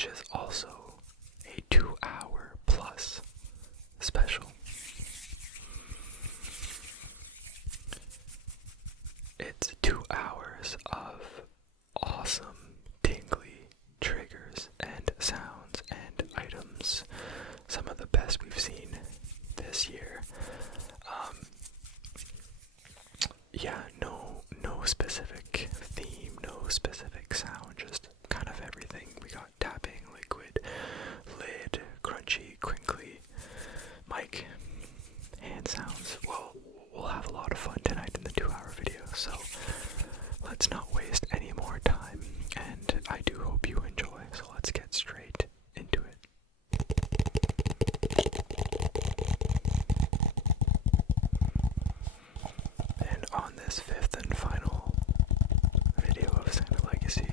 which is also a 2-hour plus special. It's 2 hours of awesome, tingly triggers and sounds and items. Some of the best we've seen this year. No specific theme, no specific sound, just kind of everything. We got tapping, liquid, lid, crunchy, crinkly, mic, hand sounds. Well, we'll have a lot of fun tonight in the 2-hour video, so let's not waste any more time, and I do hope you enjoy, so let's get straight into it. And on this fifth and final video of Santa Legacy,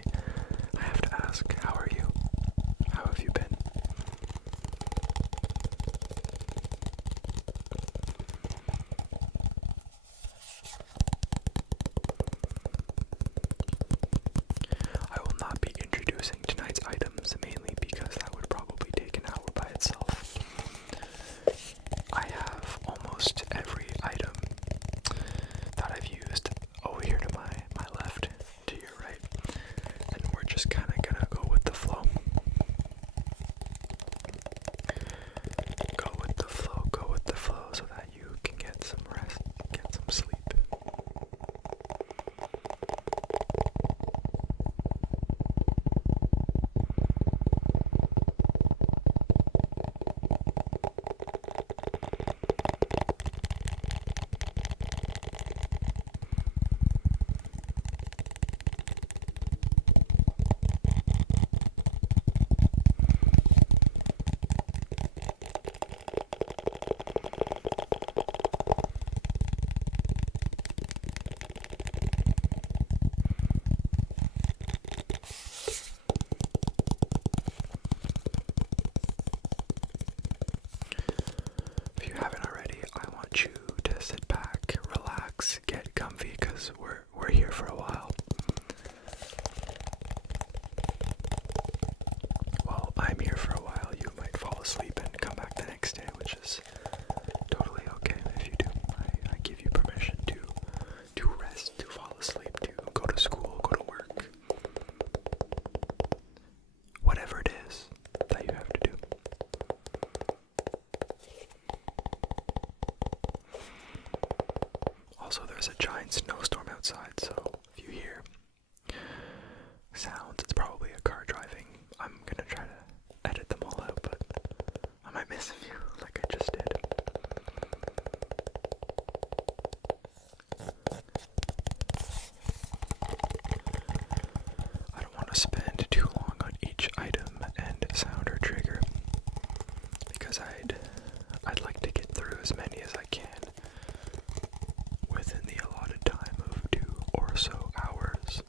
I have to ask, how are you? How have you been? I will not be introducing tonight's items, mainly because that would probably take an hour by itself. I have almost every item that I've used over here to my left, to your right, and we're just kind of gonna go with the flow. Go with the flow so that you can get some rest, get some sleep. If you haven't already, I want you to sit back, relax, get comfy, because we're here for a while. Well, I'm here for a while. You might fall asleep and come back the next day, which is totally okay if you do. I give you permission to rest, to fall asleep, to go to school, go to work. Whatever it is that you have to do. Also, there's a giant snowstorm outside, so if you hear sounds, it's probably a car driving. I'm gonna try to edit them all out, but I might miss a few, like I just did. I don't want to spend too long on each item and sound or trigger, because I'd like to get through as many as I can within the allotted time of 2 or so hours.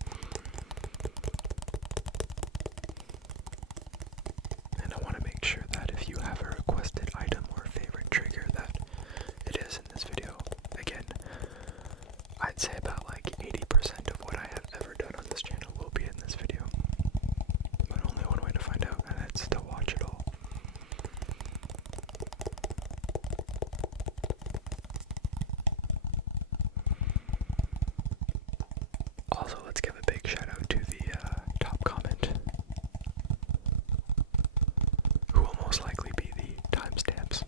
And I want to make sure that if you have a requested item or favorite trigger, that it is in this video. Again, I'd say about like 80% of what I have ever done on this channel will be in this video. But only one way to find out, and it's to watch it all. Also, let's give a big shout out to the top comment, who will most likely be the timestamps.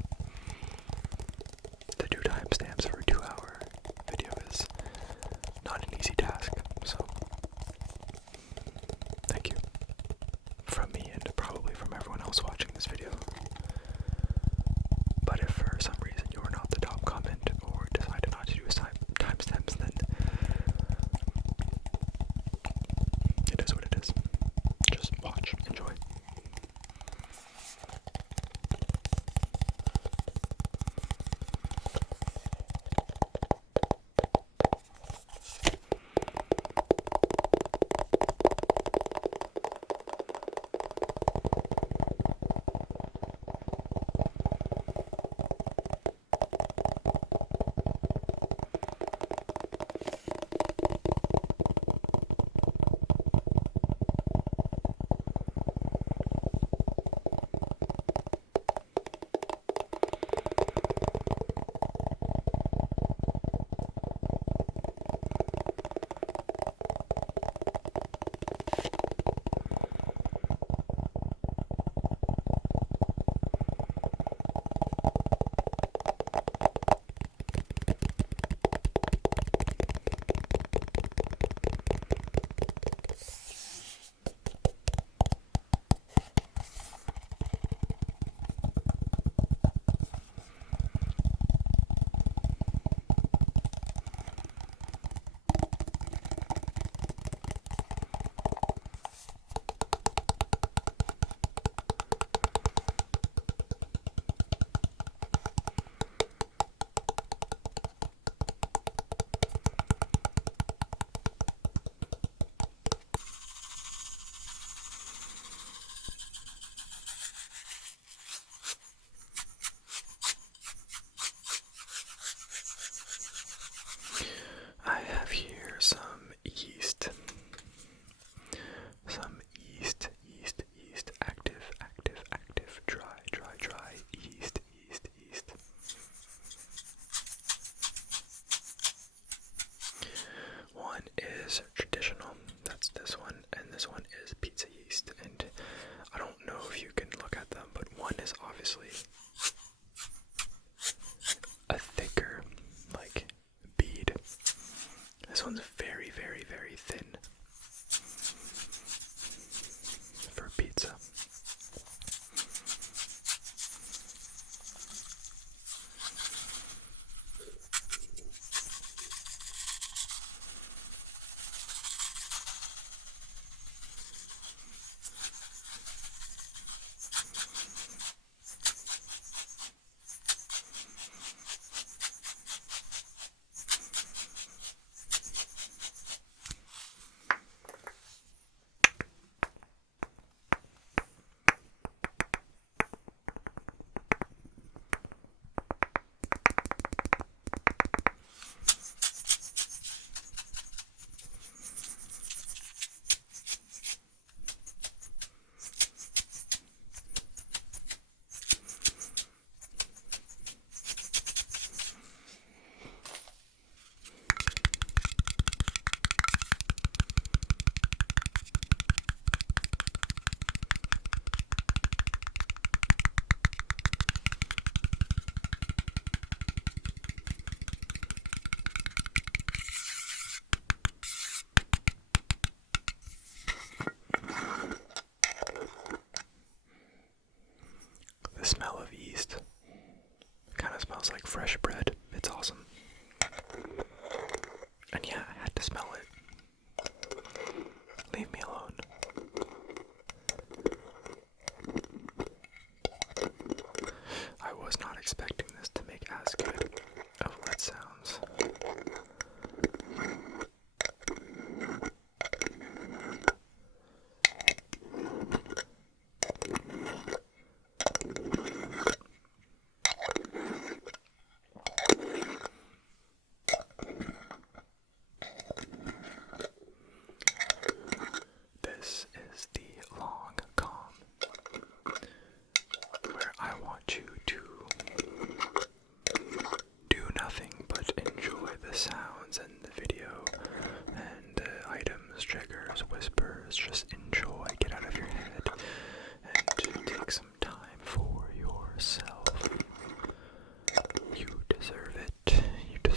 The 2 timestamps for a 2-hour video is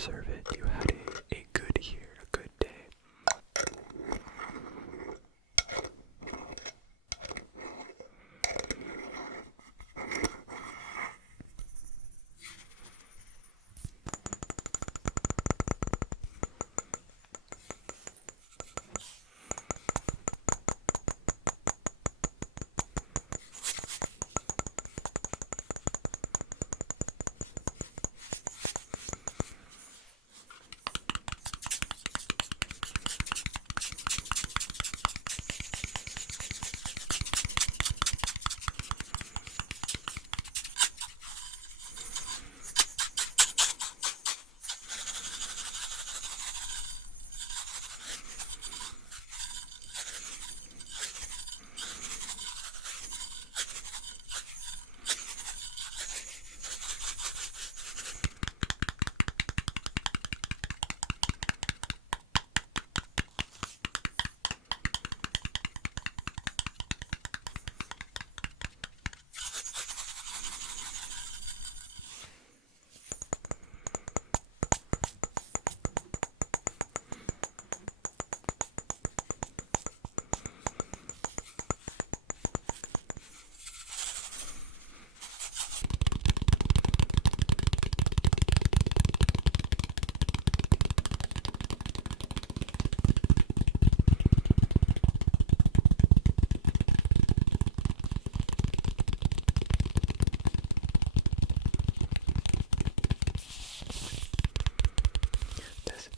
preserve it. You had a good year, a good day.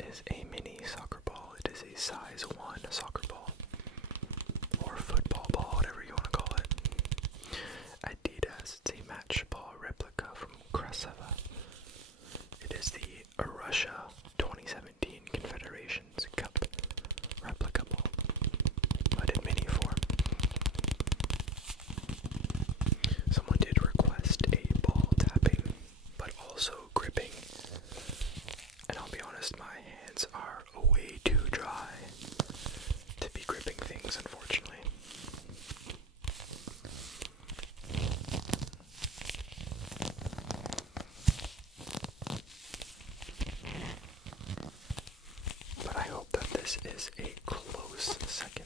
Is a mini soccer ball. It is a size 1 soccer ball, or football ball, whatever you want to call it. Adidas. It's a match ball replica from Krasava. It is the Russia 2017 Confederations Cup replica ball, but in mini form. Someone did request a ball tapping, but also gripping. And I'll be honest, my hands are way too dry to be gripping things, unfortunately. But I hope that this is a close second.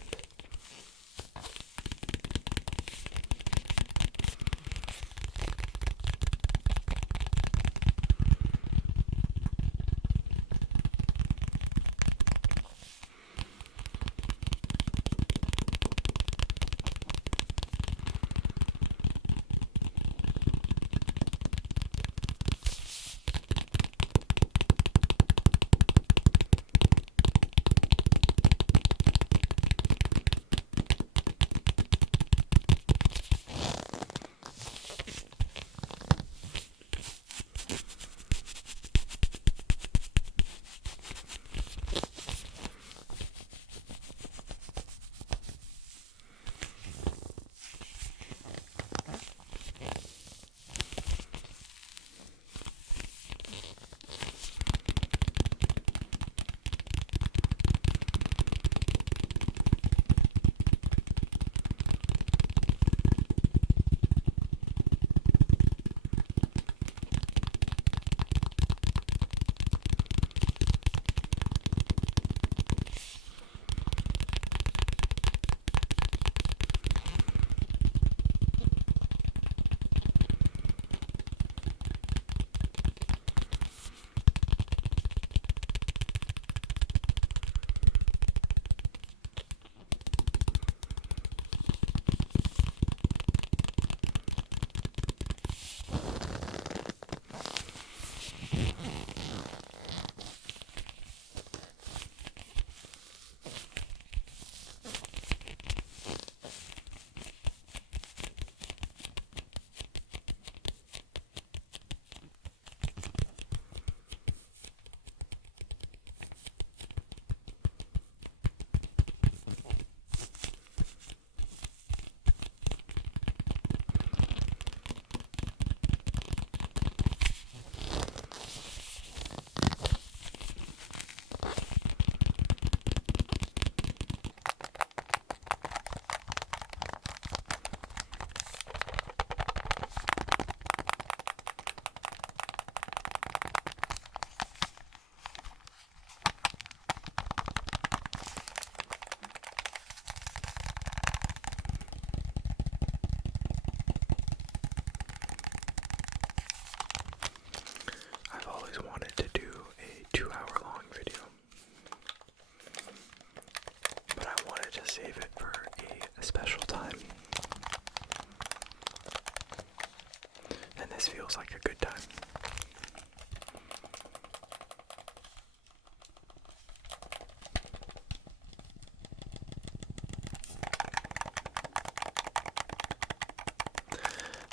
feels like a good time.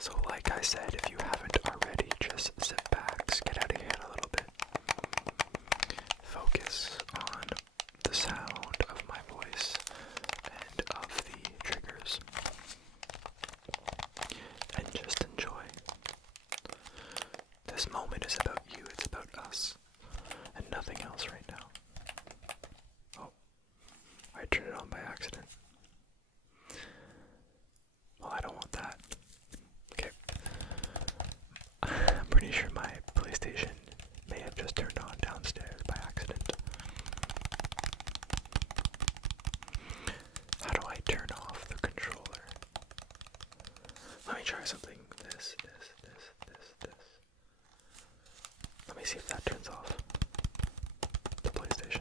So like I said, if you haven't already, just sit back, get out of hand a little bit. Focus on the sound of my voice and of the triggers. And just enjoy. This moment is about you, it's about us, and nothing else right now. Oh, I turned it on by accident. Well, I don't want that. Okay. I'm pretty sure my PlayStation may have just turned on downstairs by accident. How do I turn off the controller? Let me try something. This. Let me see if that turns off the PlayStation.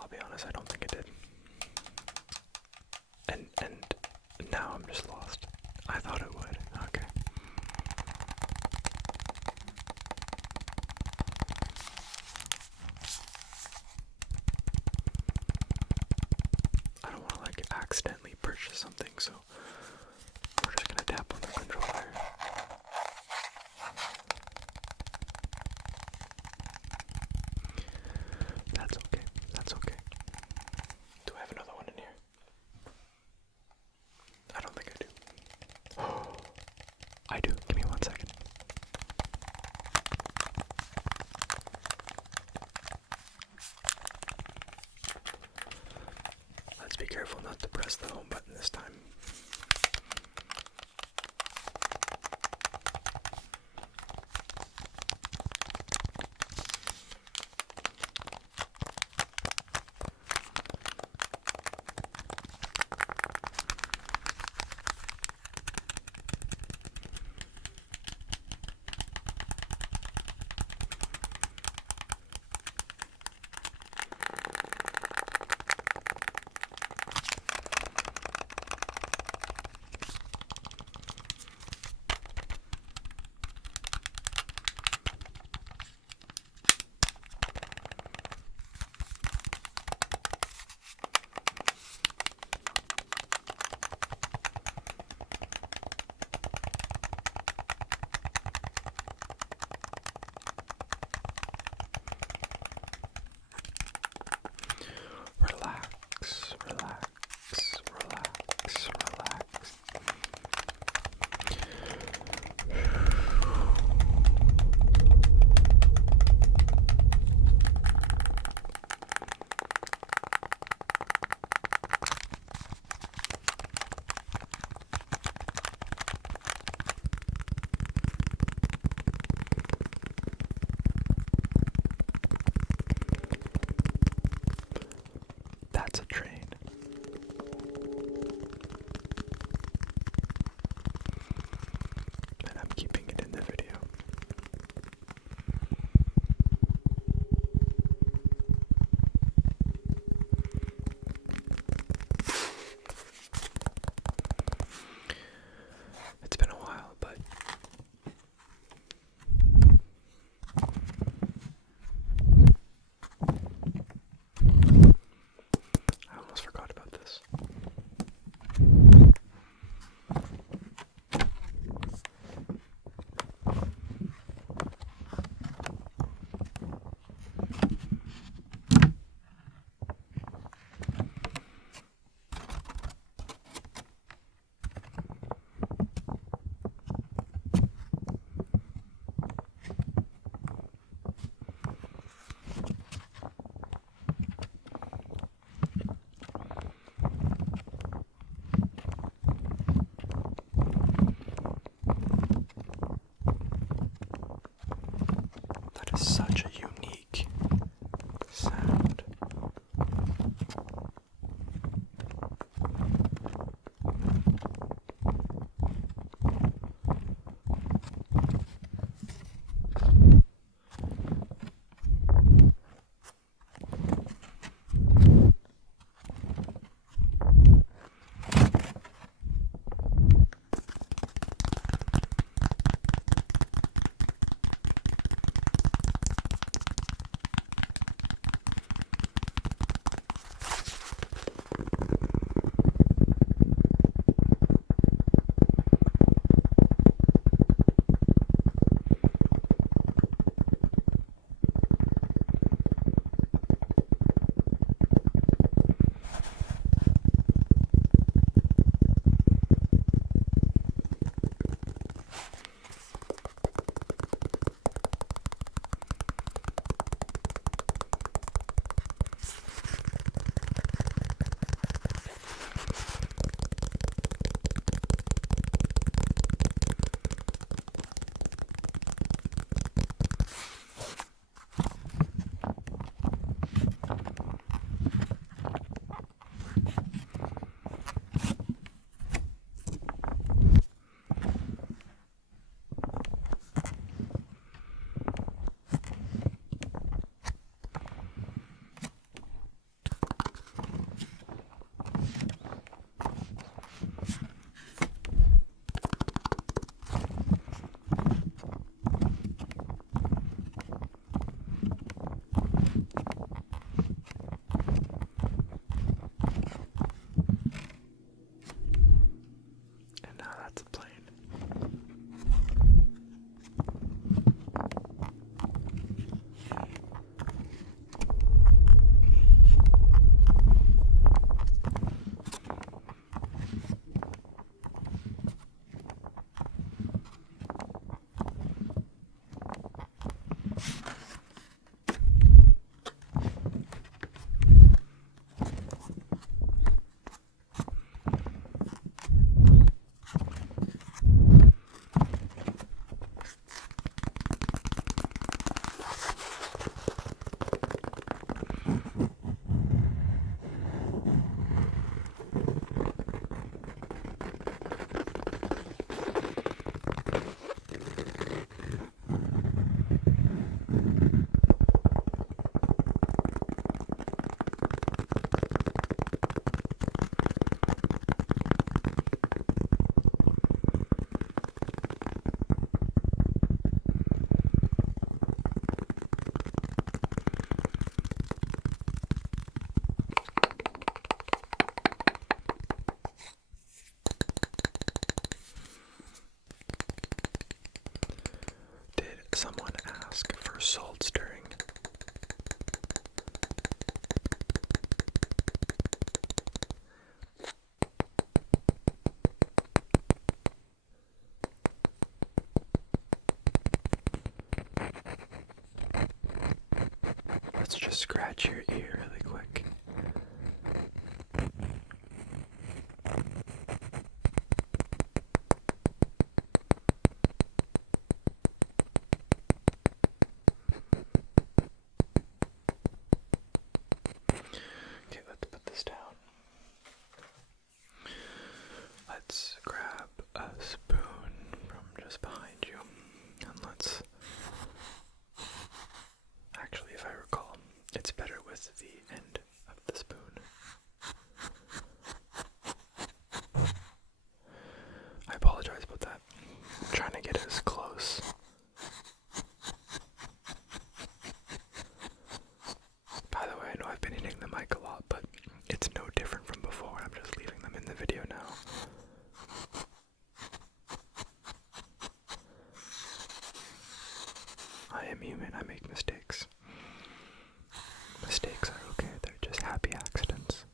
I'll be honest, I don't think it did. And now I'm just lost. I thought it would. Okay. I don't want to like accidentally purchase something, so we're just gonna tap on the controller. That's okay. That's okay. Do I have another one in here? I don't think I do. Oh, I do. Give me 1 second. Let's be careful not to press the home button this time. someone ask for salt stirring. Let's just scratch your ear really quick. Okay, let's put this down. Let's grab a spoon from just behind you, and let's... Actually, if I recall, it's better with the end of the spoon. I apologize about that. I'm trying to get as close. By the way, I know I've been hitting the mic a lot, but it's no different from before. I'm just leaving them in the video now. I am human, I make mistakes. Mistakes are okay, they're just happy accidents.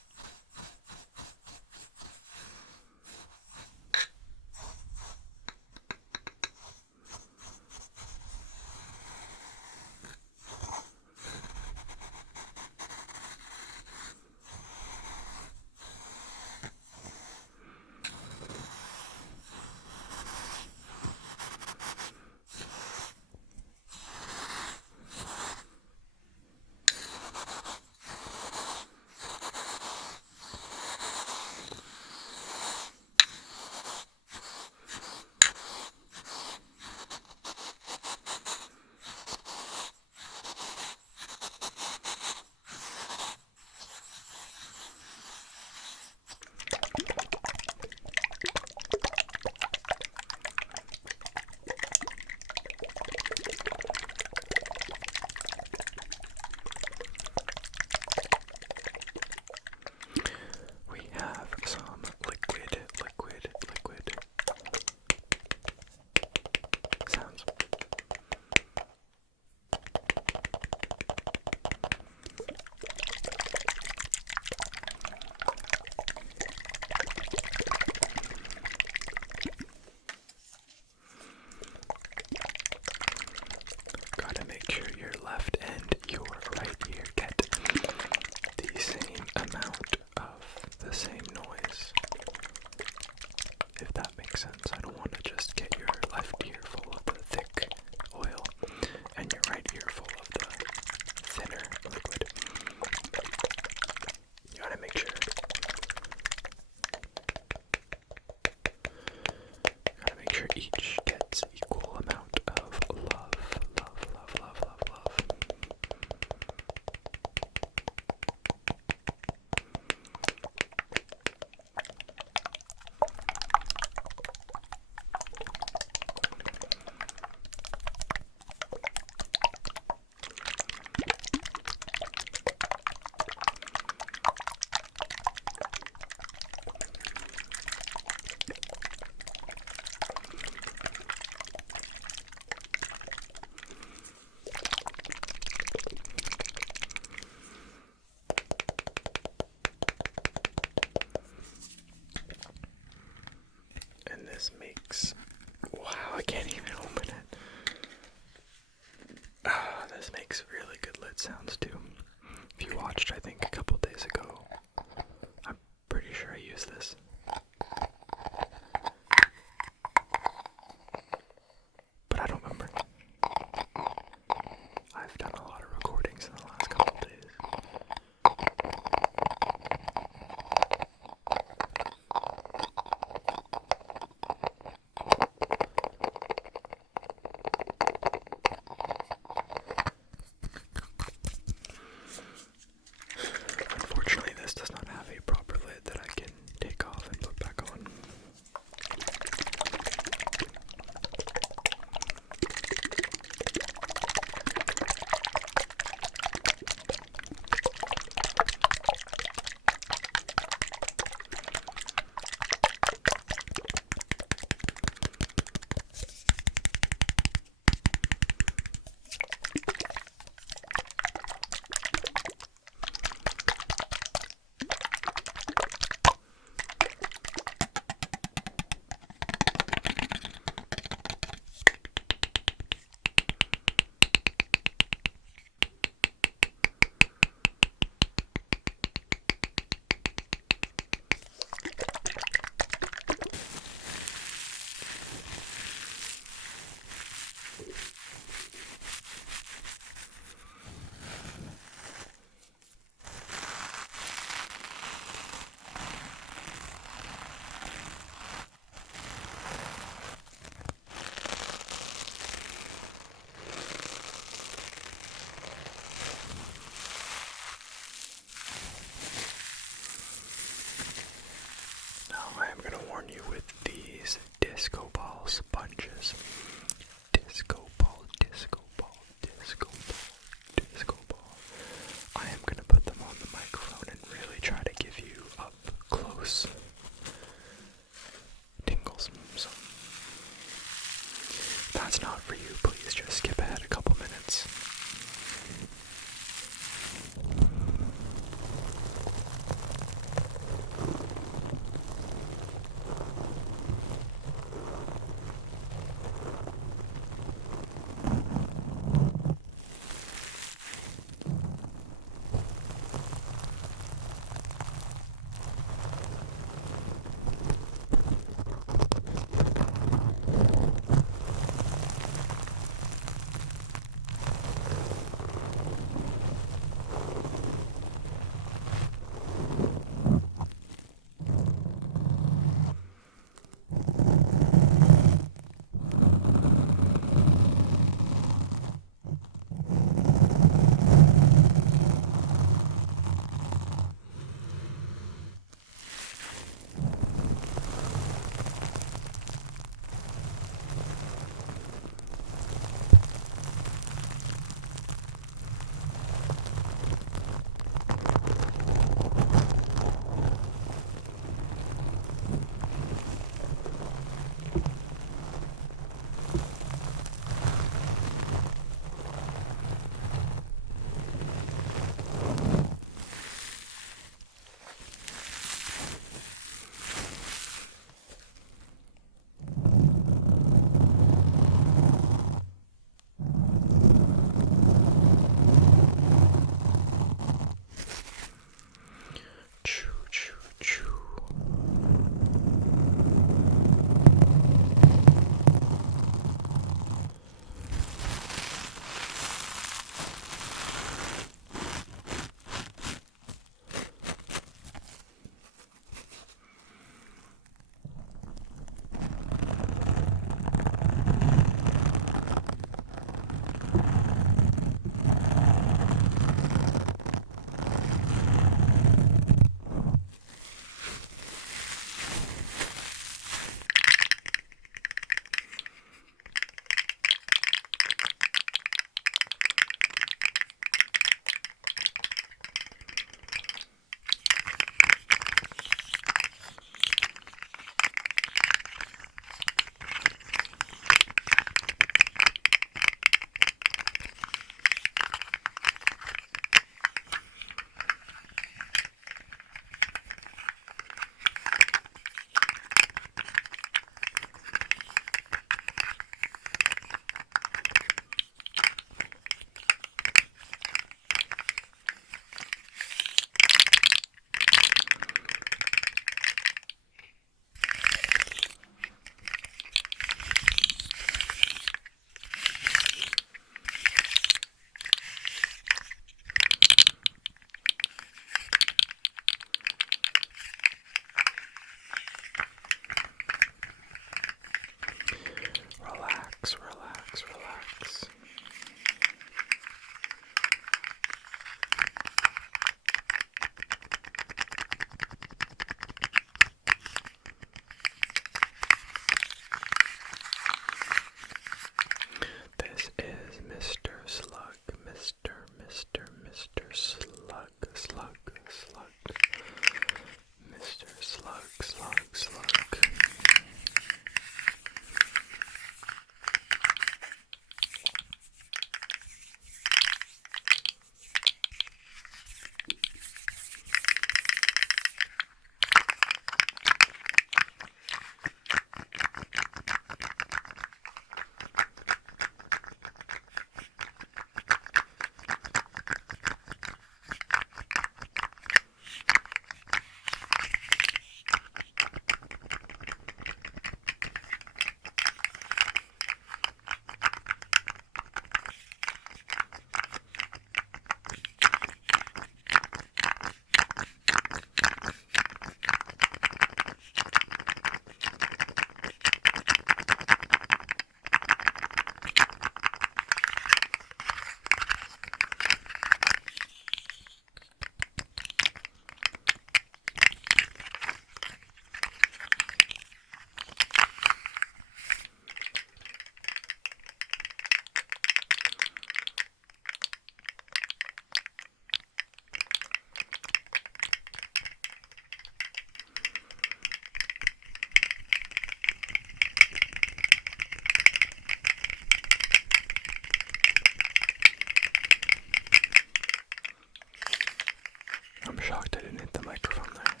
shocked I didn't hit the microphone there.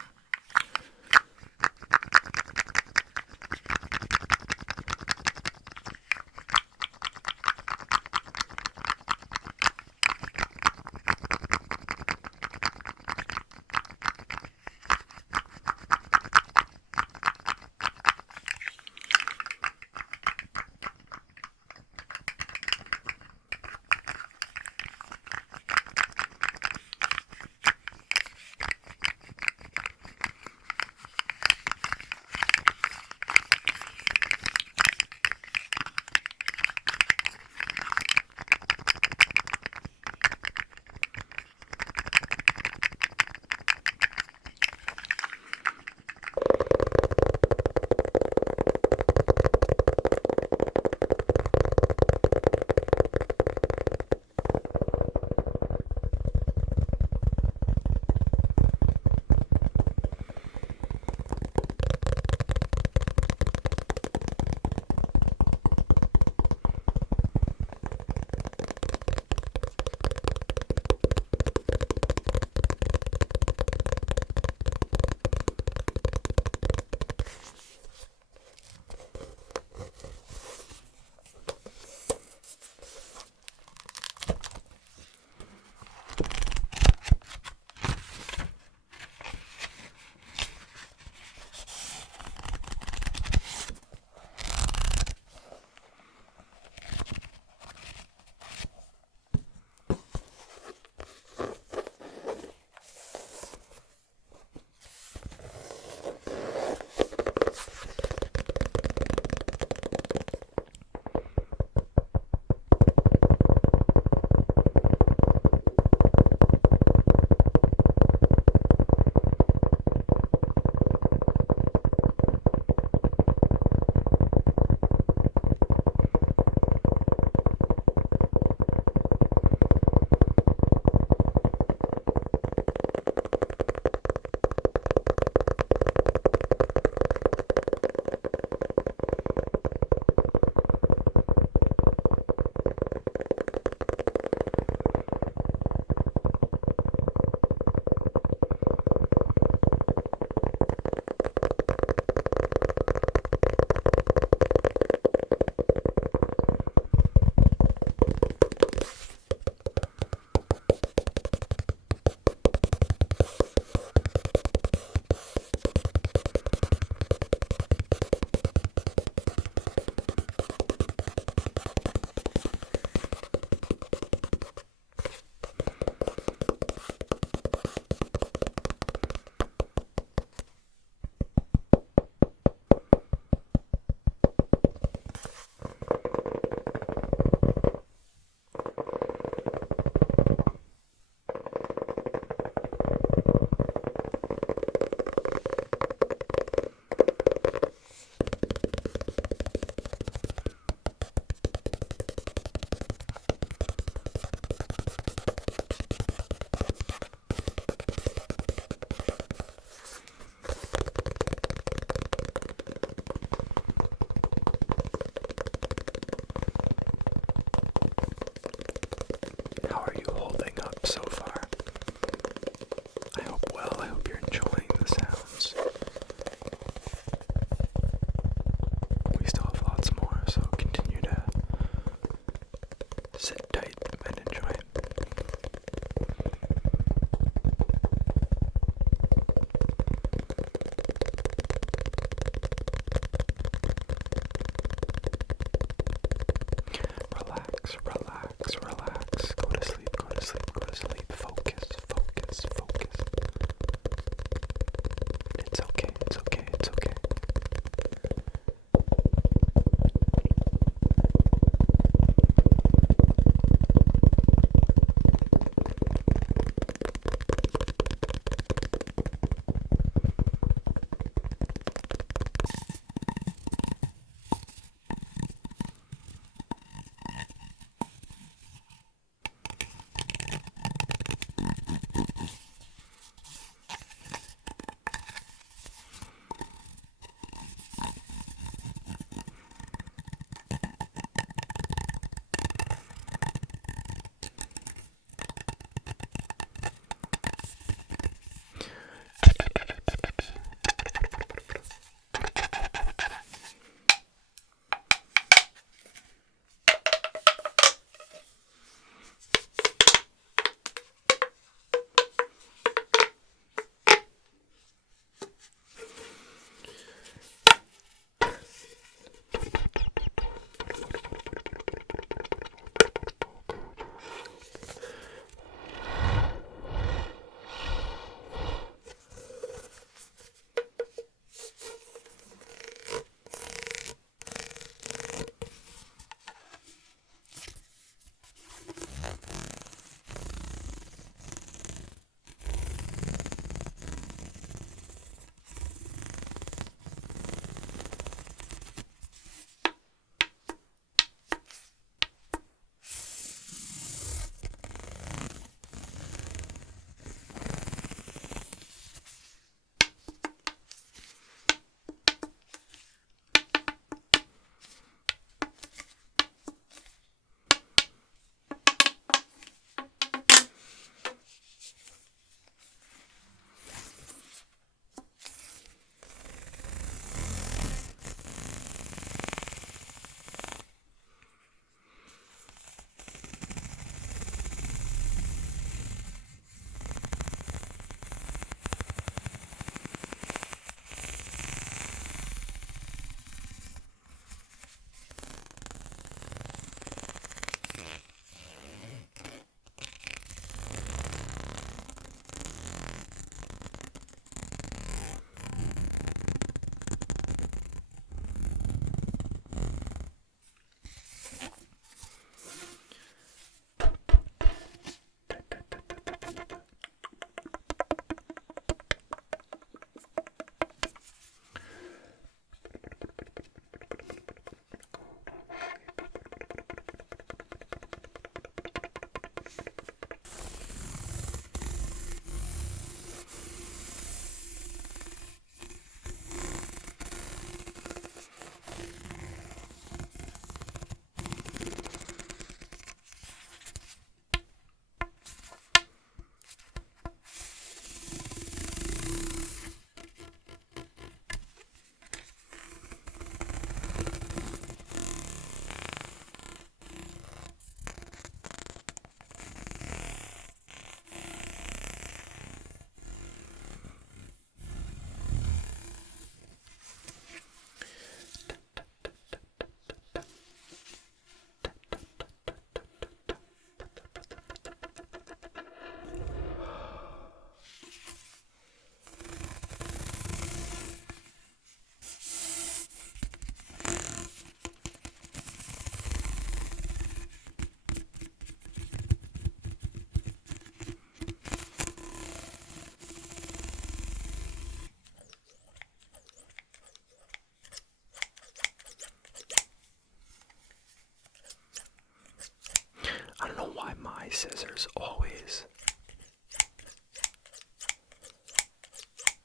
scissors always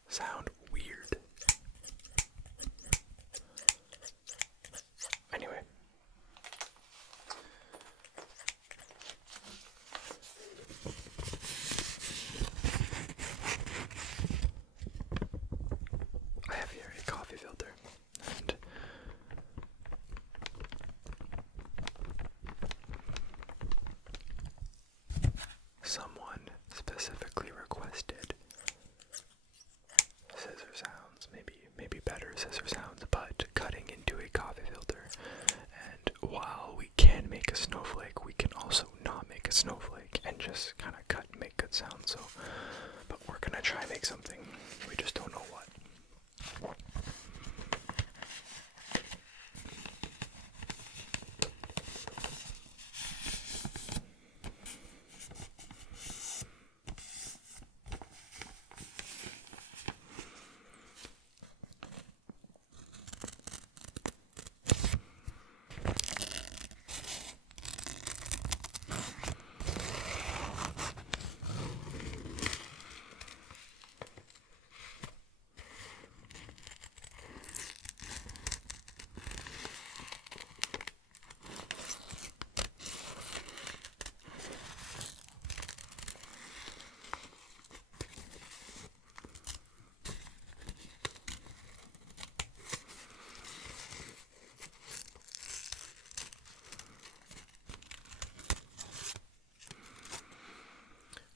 sound weird. Anyway. I have here a coffee filter, and someone specifically requested scissor sounds, maybe better scissor sounds, but cutting into a coffee filter. And while we can make a snowflake, we can also not make a snowflake and just kind of cut and make good sounds. So, but we're gonna try and make something. We just don't know what.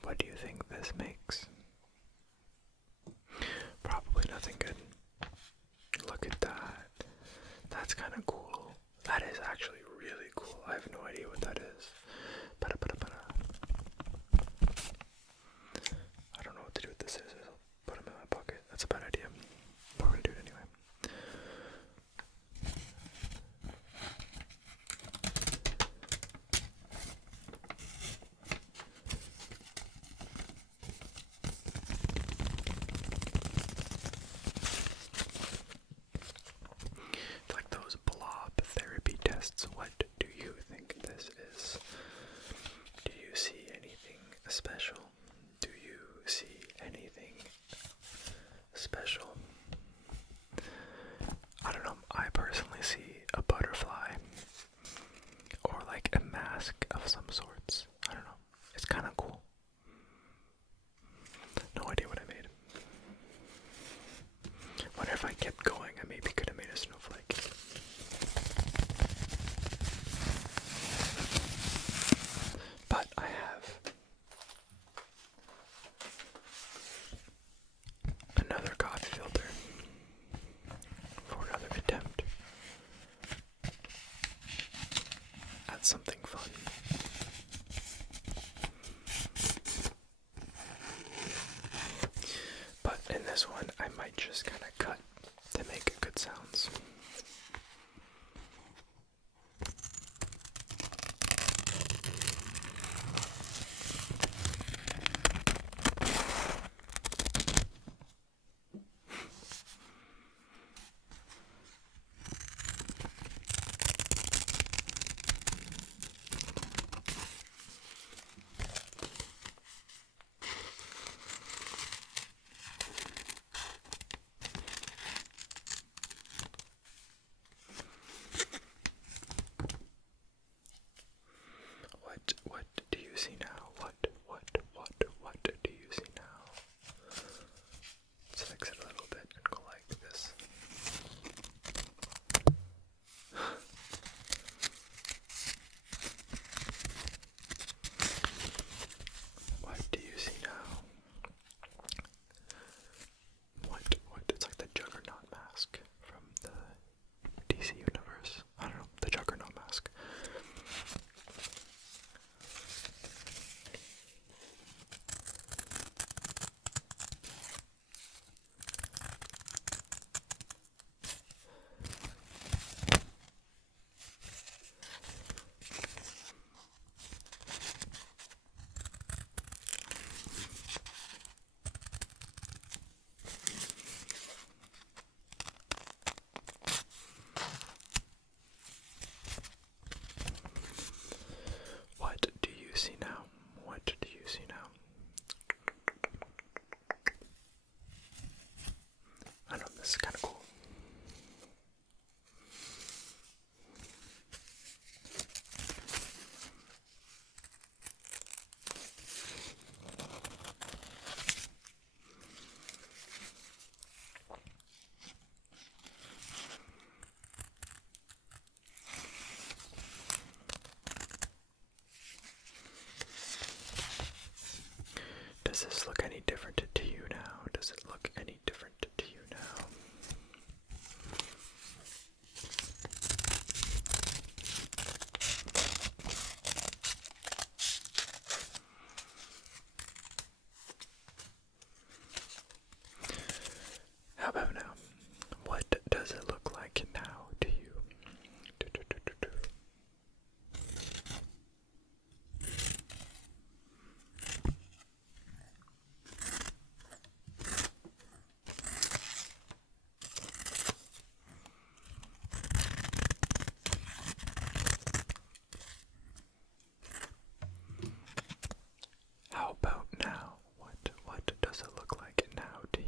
What do you think this makes? Probably nothing good. Look at that. That's kind of cool. That is actually really cool. I have no idea what that is. I don't know what to do with the scissors. I'll put them in my pocket. That's a bad idea. But we're gonna do it anyway. Like those blob therapy tests. What do you think this is? Do you see anything special? Do you see anything special? I don't know. I personally see a butterfly or like a mask of some sorts. I don't know. It's kind of cool. No idea what I made. Wonder if I kept going, I maybe could have made a snowflake. But I have another coffee filter for another attempt at something fun. But in this one, I might just kind of cut to make good sounds. What do you see now? What do you see now? Let's fix it a little bit and go like this. What do you see now? What? It's like the Juggernaut mask from the DC universe. I don't know, the Juggernaut mask. any different to you now? Does it look any different to you now? How about now? What does it look like now to you? How about now? What does it look like now to you?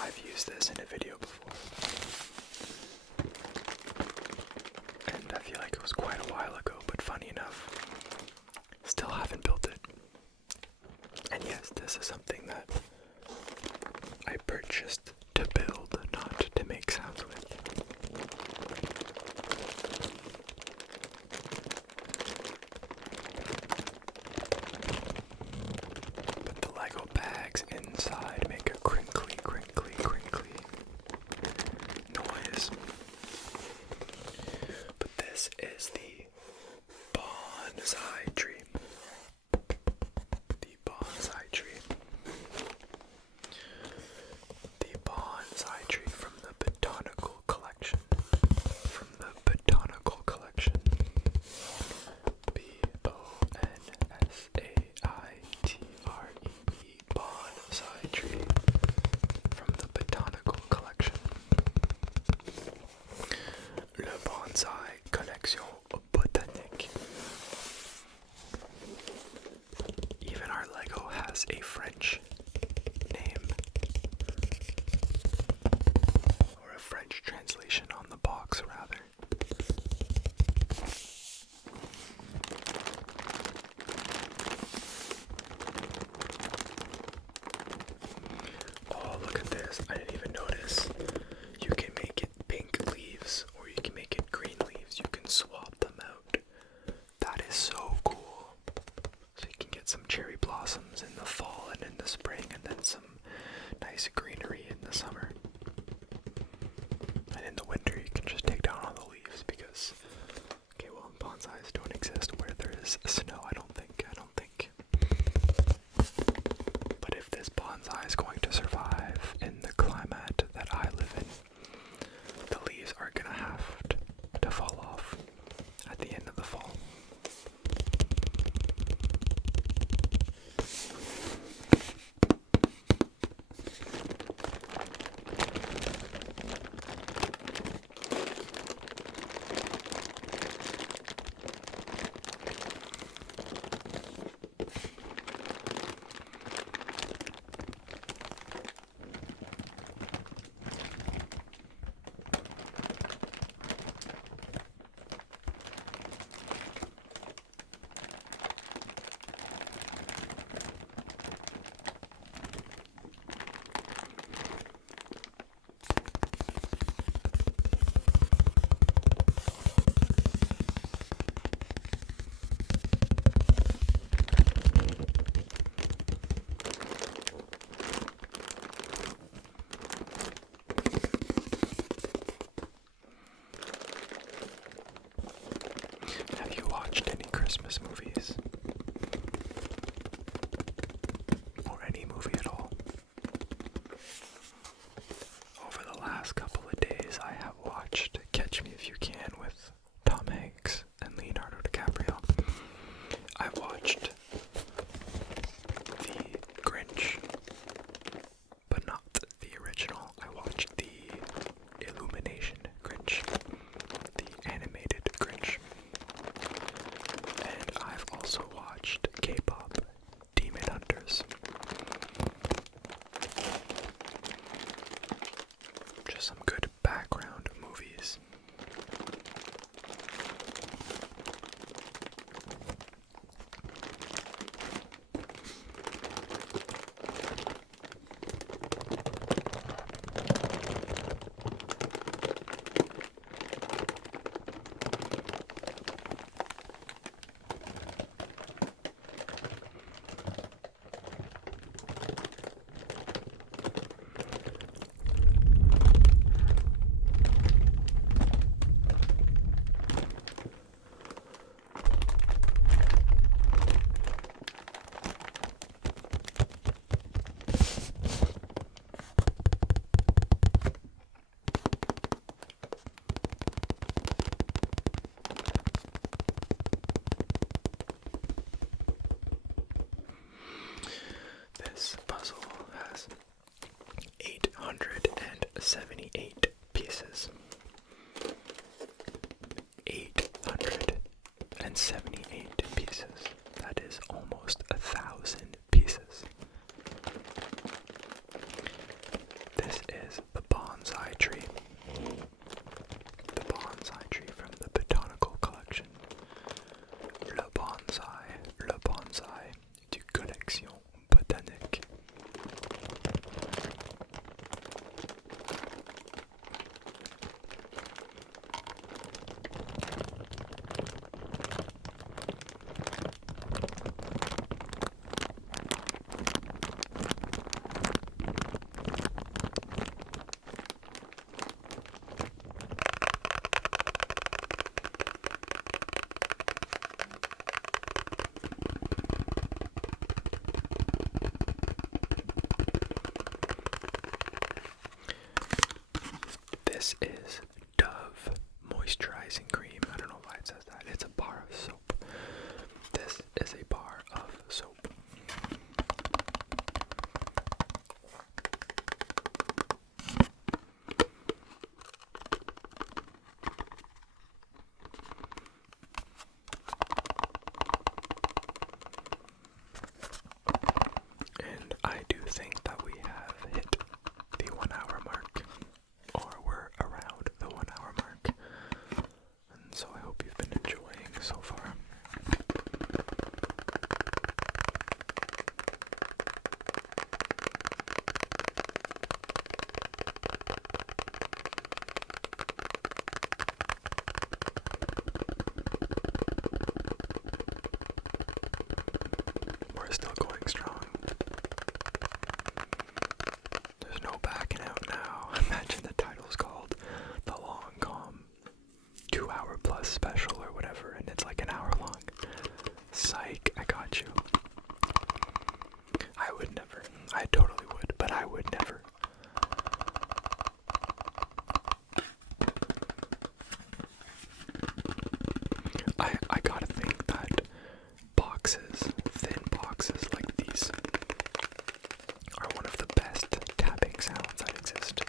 I've used this in a video before, and I feel like it was quite a while ago, but funny enough, still haven't built it. And yes, this is something that I purchased to build, not to make sounds with. But the Lego bags inside make a crinkly, crinkly, crinkly noise. But this is the bonsai tree. The bonsai tree. The bonsai tree from the botanical collection. From the botanical collection. B-O-N-S-A-I-T-R-E-E. Bonsai tree from the botanical collection. Le bonsai connexion botanique. Even our Lego has a French name, or a French translation on the box, rather. Oh, look at this. I didn't even notice. You can make it pink leaves, or you can make it green leaves. You can swap them out. That is so cool. So you can get some cherry blossoms in the fall and in the spring, and then some nice greenery in the summer. And in the winter you can just take down all the leaves because, okay, well, bonsais don't exist where there is snow, I don't think. But if this bonsai is going to survive in the climate that I live in, the leaves are gonna have to fall off at the end of the fall. Christmas movies, or any movie at all. Over the last couple of days, I have watched Catch Me If You Can with Tom Hanks and Leonardo DiCaprio. I watched The Grinch, but not the original. I watched the Illumination Grinch, the animated Grinch. And I've also watched K-pop Demon Hunters. Just some good 878 pieces. 878 pieces. That is almost 1,000 pieces. This is the bonsai tree. The bonsai tree from the botanical collection. Le bonsai du collection botanique. This is Dove moisturizing cream. I don't know why it says that. It's a bar of soap. This is a bar of soap. And I do think that we have hit the 1 hour mark, or we're around the 1 hour mark, and so I hope you've been enjoying so far. We're still going strong. There's no backing out now. Imagine the title's called The Long Calm 2 hour plus special or whatever, and it's like an hour long. Psych, I got you. I would never. I totally would, but I would never. I gotta think that boxes, thin boxes like these, are one of the best tapping sounds that exist.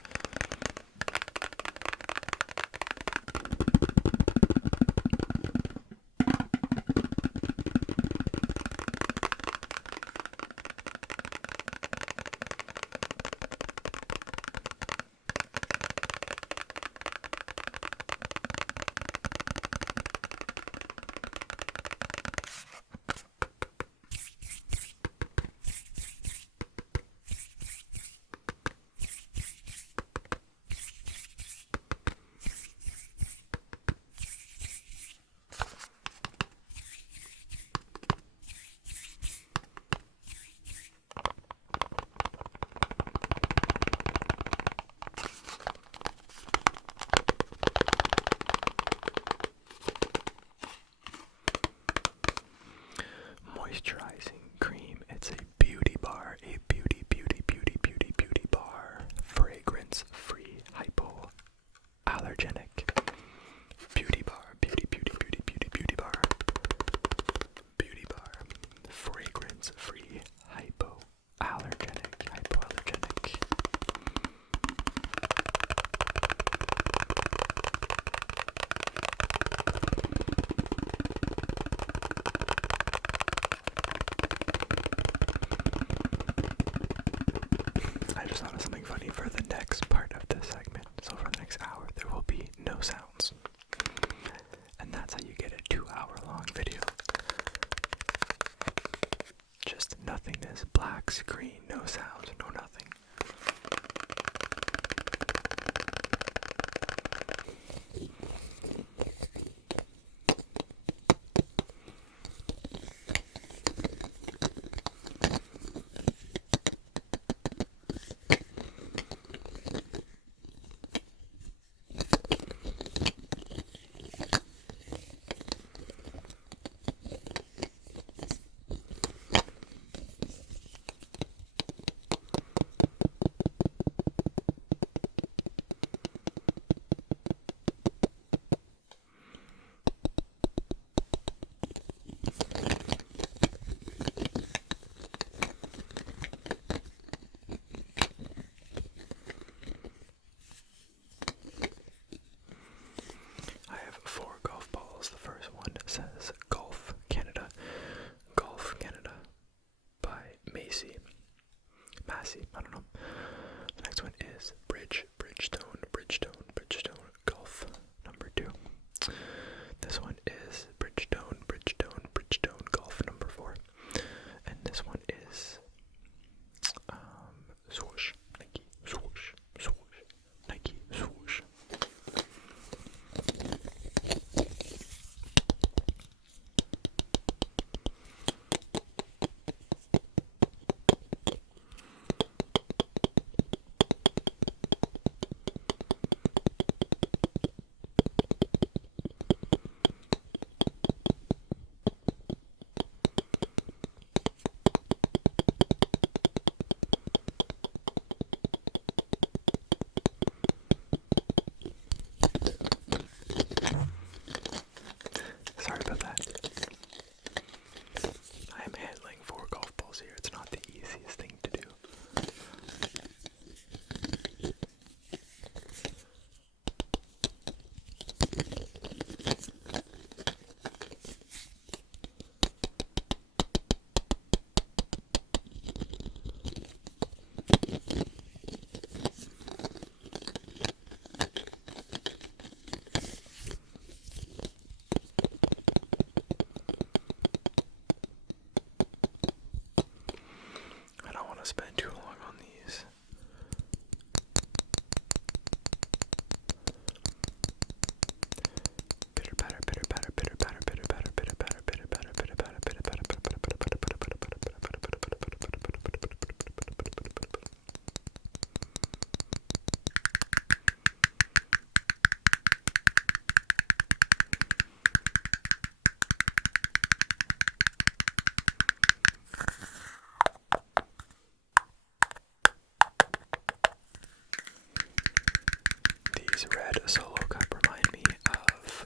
had a solo cup remind me of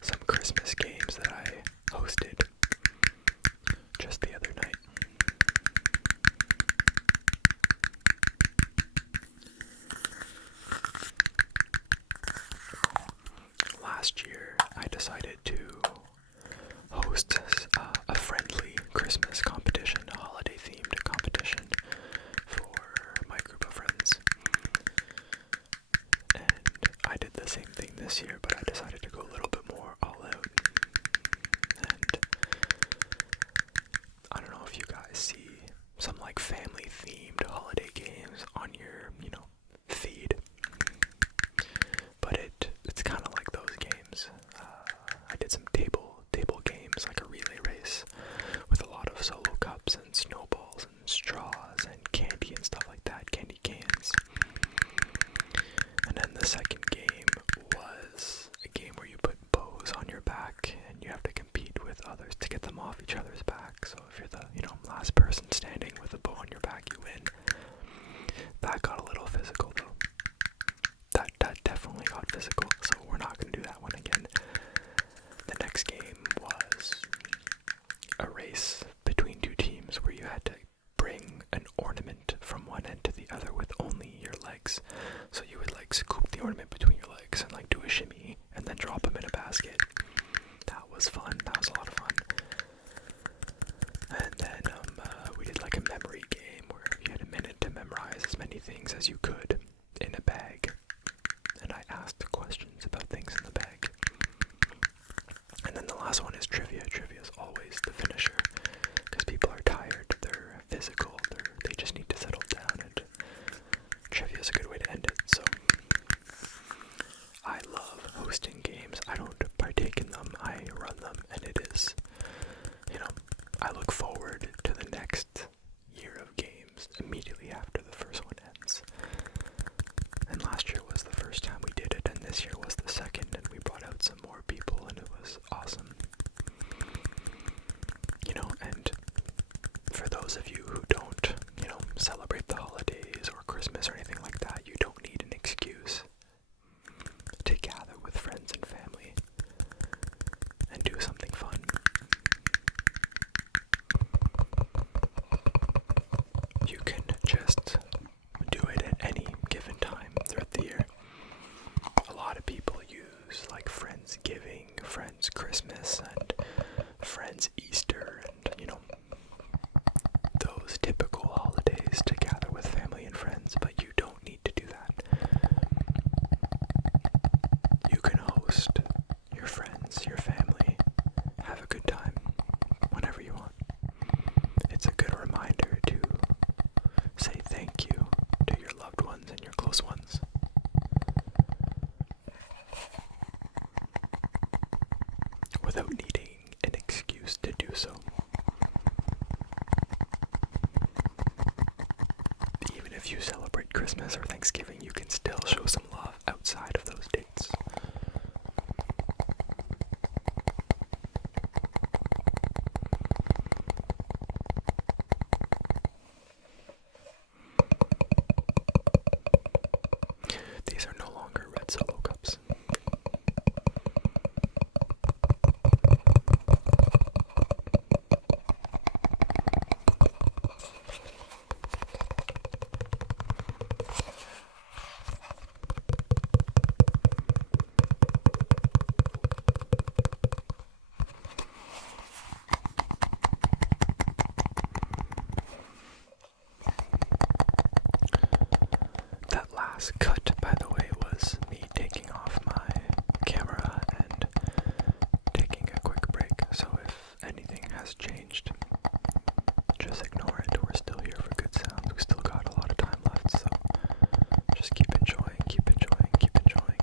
some Christmas games that I hosted just the other night. Last year, I decided to host a friendly Christmas competition, a holiday-themed competition for my group of friends. And I did the same thing this year, but I decided to go a little bit more all out. And I don't know if you guys see some like family-themed holiday games on your, feed. But it's kind of like those games. I did some table games, like a relay race, with a lot of solo cups and snowballs and straws and candy and stuff like that, candy cans. And then the second game was a game where you put bows on your back and you have to compete with others to get them off each other's back. So if you're the, last person standing with a bow on your back, you win. That got a little physical though. That definitely got physical, so we're not going to do that one again. The next game was a race between two teams where you had to bring an ornament from one end to the other with only your legs. So you would scoop the ornament between your legs and do a shimmy and then drop them in a basket. That was fun. That was a lot of fun. And then we did a memory game where you had a minute to memorize as many things as you could in a bag. And I asked questions about things in the bag. And then the last one is trivia. Trivia is always the finisher because people are tired, they're physical, they just need to settle down, and trivia is a good way to end it. So I love hosting games. I don't partake in them, I run them, and it is, I look forward to the next year of games immediately after the first one ends. And last year was the first time we did it, and this year was the second, and we brought out some more people, and it was awesome. And for those of you who don't, celebrate the holidays or Christmas or anything like that, you don't need an excuse to gather with friends and family and do something fun. You can just do it at any given time throughout the year. A lot of people use Friendsgiving, Friends Christmas, and Friends Easter, and those typical holidays to gather with family and friends, but you don't need to do that. You can host your friends, your family, have a good time whenever you want. It's a good reminder to say thank you to your loved ones and your close ones. Without needing an excuse to do so. Even if you celebrate Christmas or Thanksgiving, you can still show some love outside of those dates. These are no longer red Solo cups. That last cut, by the way, was me taking off my camera and taking a quick break. So if anything has changed, just ignore it. We're still here for good sounds. We still got a lot of time left, so just keep enjoying, keep enjoying, keep enjoying.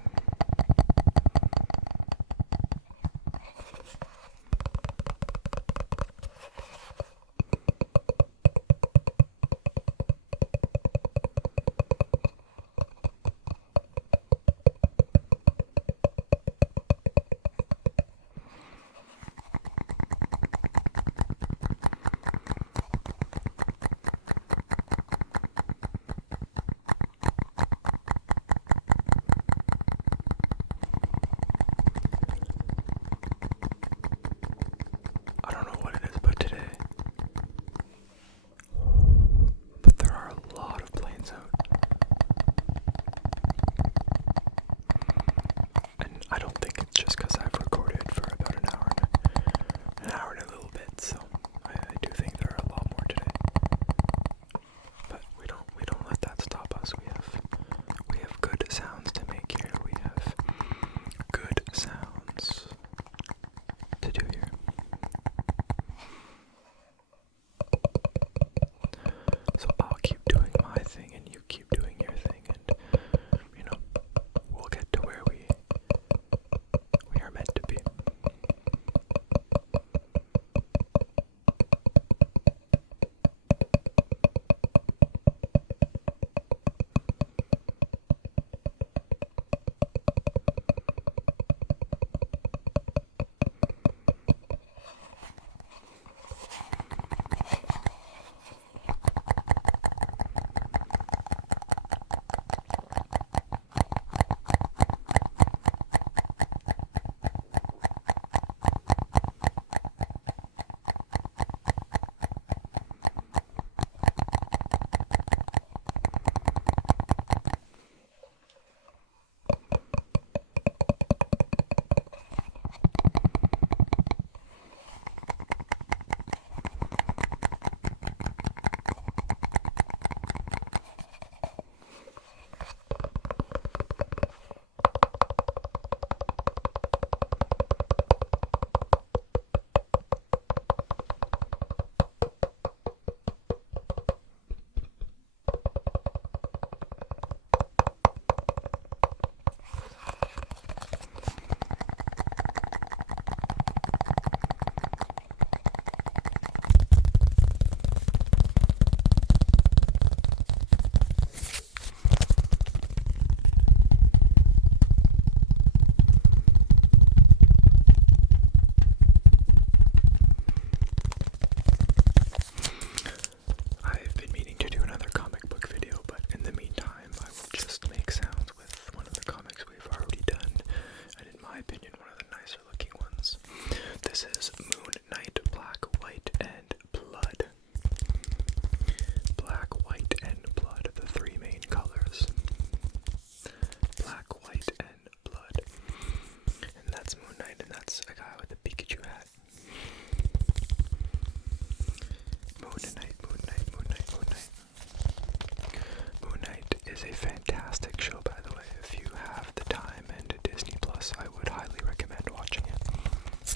is a fantastic show, by the way. If you have the time and Disney Plus, I would highly recommend watching it.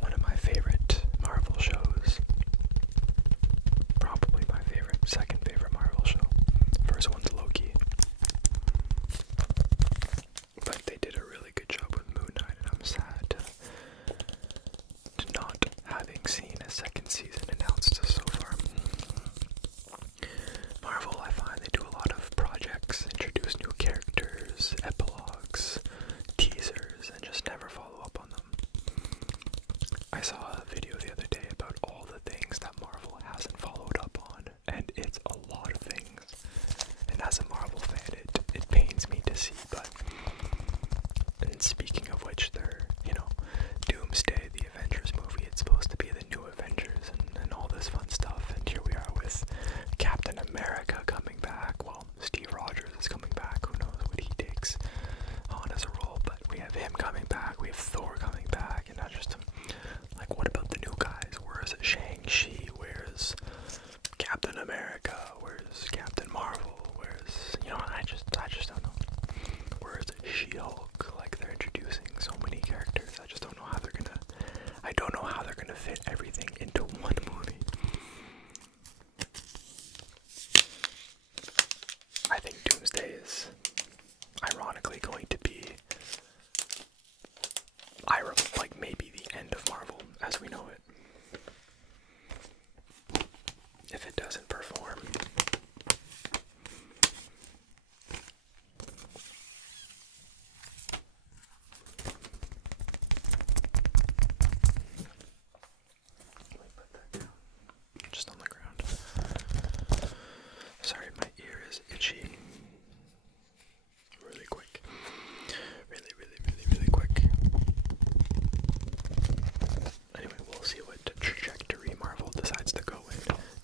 One of my favorite Marvel shows. Probably my second favorite Marvel show. First one's Loki. But they did a really good job with Moon Knight, and I'm sad to not having seen a second season announced so far. Marvel, I find they do a lot of projects, introduce new characters, epilogues, teasers, and just never follow up on them. I saw a video the other day about all the things that Marvel hasn't followed up on, and it's a lot of things. And as a Marvel fan, it pains me to see, but and speaking of which, they're, Doomsday, the Avengers movie, it's supposed to be the new Avengers and all this fun stuff, and here we are with Captain America coming back. Well, Steve Rogers is coming back, who knows what he takes on as a role, but we have him coming back, we have Thor coming back, and I just, like, what about the new guys? Where's Shang-Chi? Where's Captain America? Where's Captain Marvel? Where's, I just don't know. Where's She-Hulk? Like, they're introducing so many characters, I just don't know how they're gonna fit everything into one movie. I think Doomsday is ironically going to be like maybe the end of Marvel as we know it. If it doesn't perform. Let me put that down. Just on the ground. Sorry, my ear is itchy. Really quick. Really quick. Anyway, we'll see what trajectory Marvel decides to go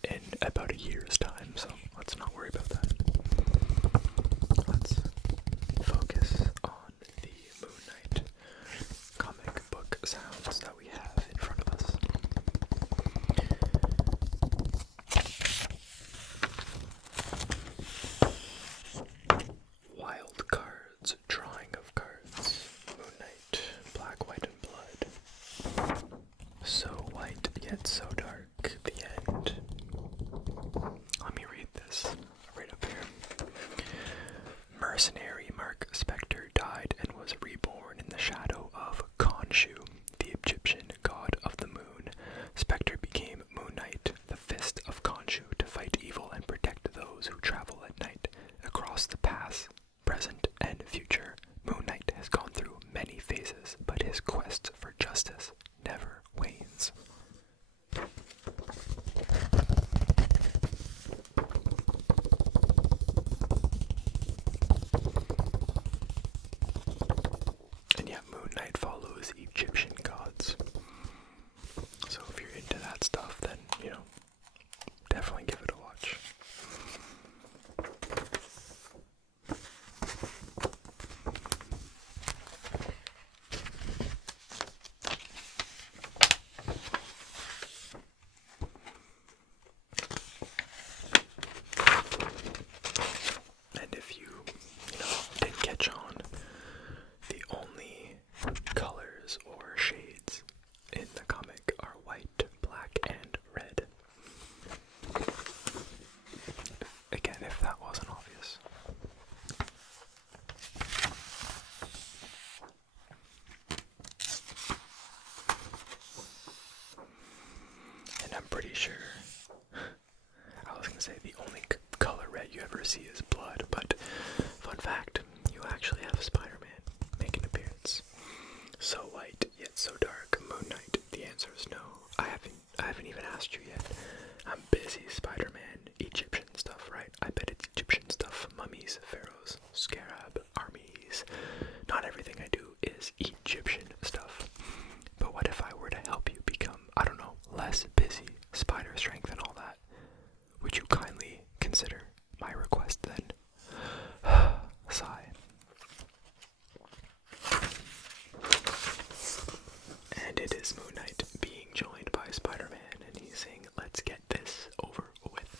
in about a year's time, so let's not worry about that. Let's focus on the Moon Knight comic book sounds that we have in front of us. Wild cards, drawing of cards, Moon Knight, black, white, and blood. So white, yet so dark, the end. Let me read this, right up here. Mercenary Mark Spector died and was reborn in the shadow of Khonshu, the Egyptian god of the moon. Spector became Moon Knight, the fist of Khonshu, to fight evil and protect those who travel at night. Across the past, present, and future, Moon Knight has gone through many phases, but his quest for justice never wanes. And yet Moon Knight follows Egyptian gods. So if you're into that stuff, then, definitely give it a watch. And if you, didn't catch on, the only colors or shades in the comic are white, black, and red. Again, if that wasn't obvious. And I'm pretty sure, I was gonna say the only color red you ever see is blood, but fun fact, you actually have Spider-Man make an appearance. So white, yet so dark, Moon Knight. The answer is no. I haven't even asked you yet. I'm busy, Spider-Man, Egyptian stuff, right? I bet it's Egyptian stuff, mummies, pharaohs, scarab, armies. Not everything I do is Egyptian stuff. But what if I were to help you become, I don't know, less busy, spider strength and all that? Would you kindly consider my request then? Sigh. And it is Moon Knight being joined by Spider-Man, and he's saying, let's get this over with.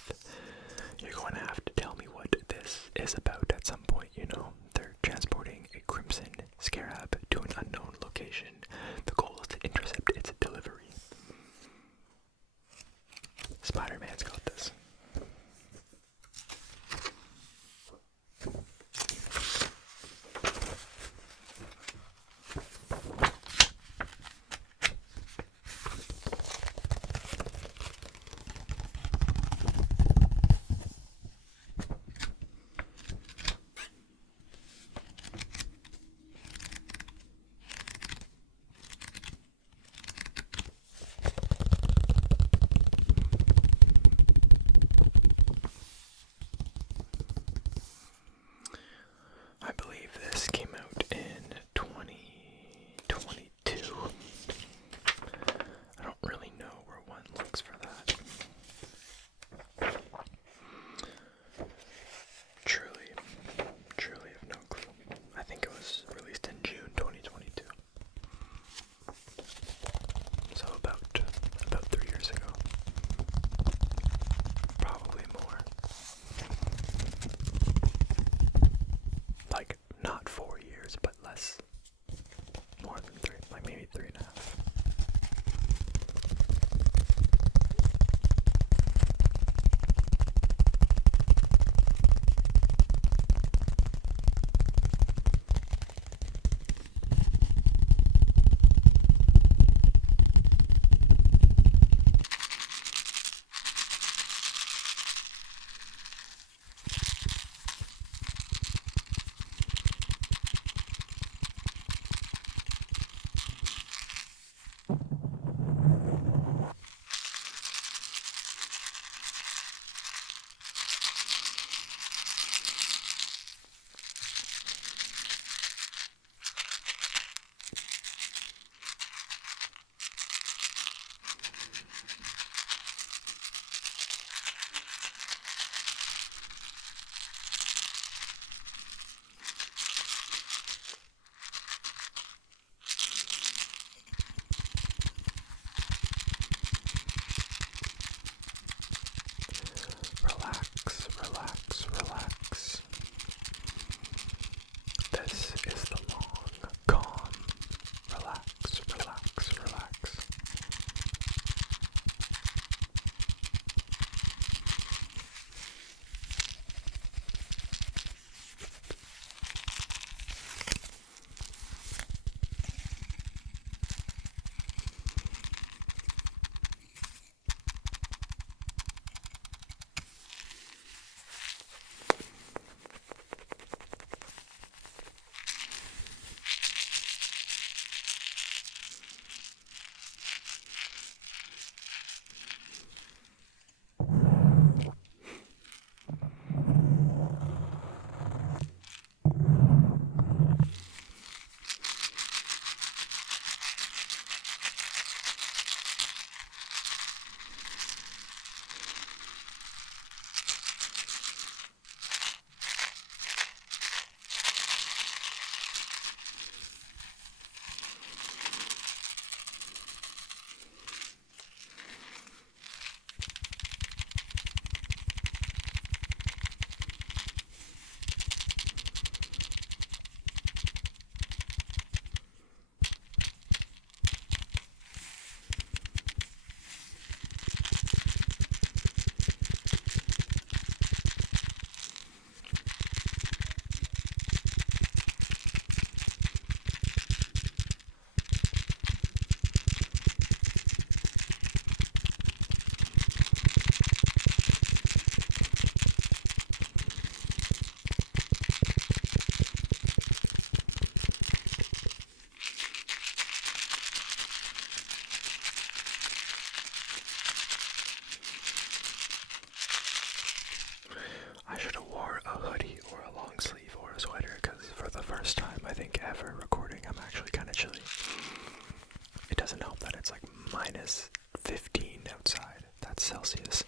minus 15 outside. That's Celsius.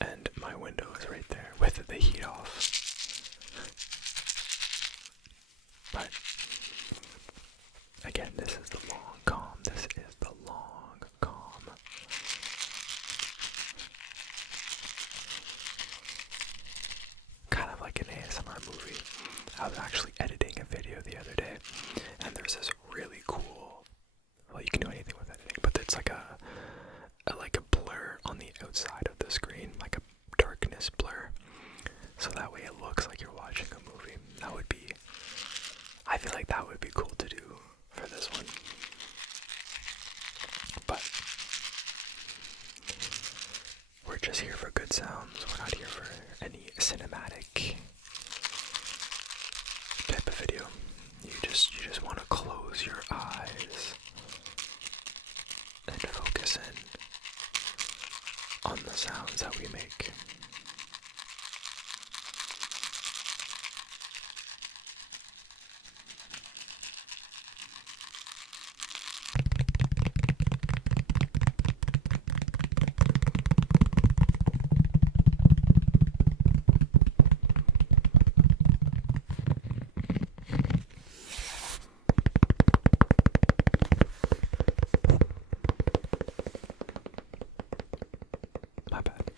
And my window is right there with the heat off. But again, this is the long calm. This is the long calm. Kind of like an ASMR movie. I was actually editing a video the other day, and there's this really cool, well, you can do anything with editing, but it's like a blur on the outside of the screen, like a darkness blur, so that way it looks like you're watching a movie. I feel like that would be cool to do for this one. But we're just here for good sounds. We're not here for any cinematic type of video. You just want to close your eyes and focus in on the sounds that we make. My bad.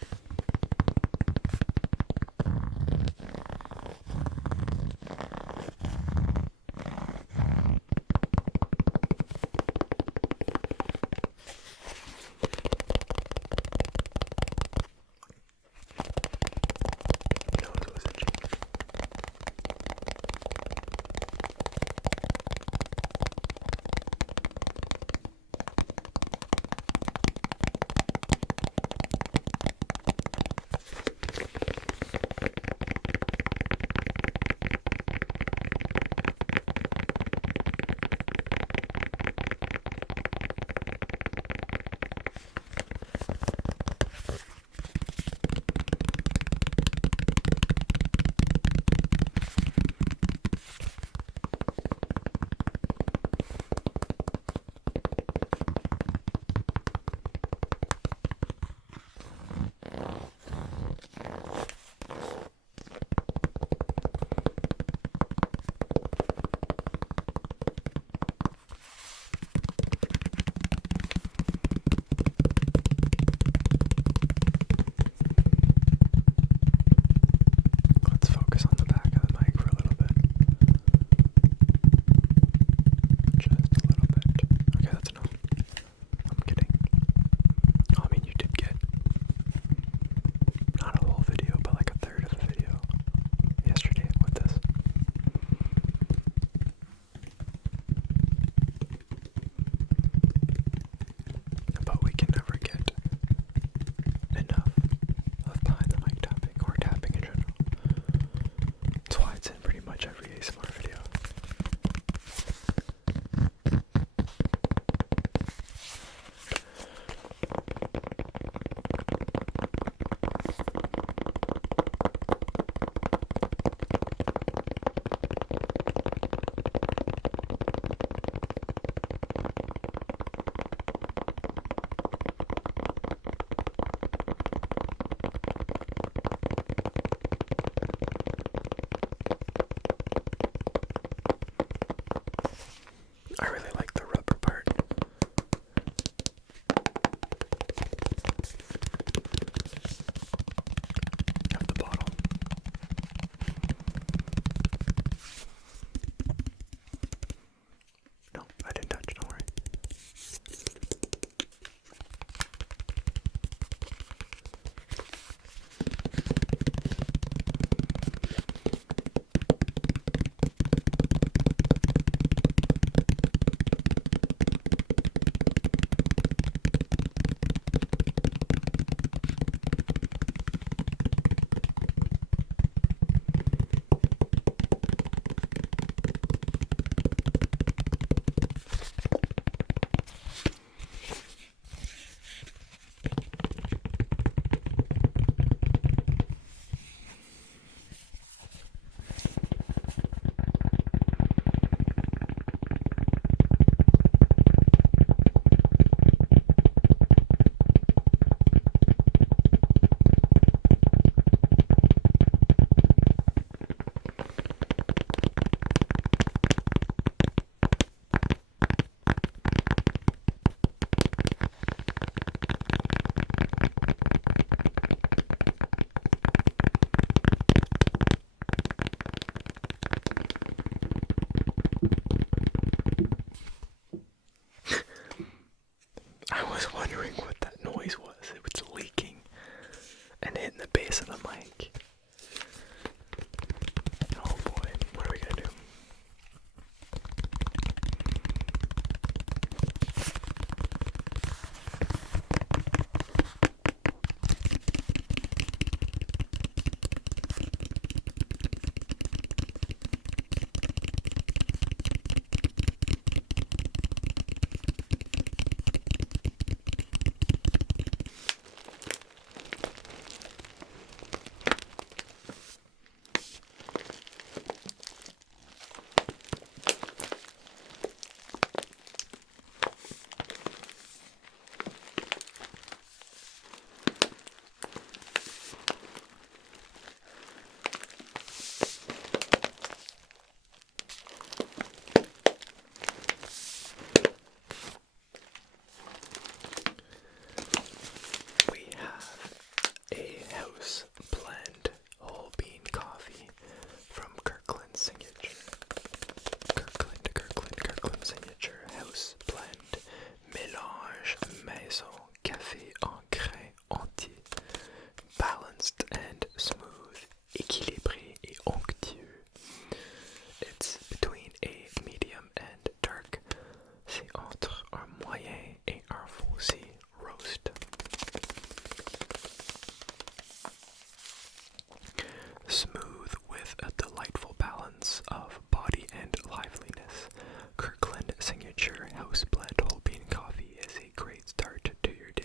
smooth with a delightful balance of body and liveliness. Kirkland Signature House Blend Whole Bean Coffee is a great start to your day.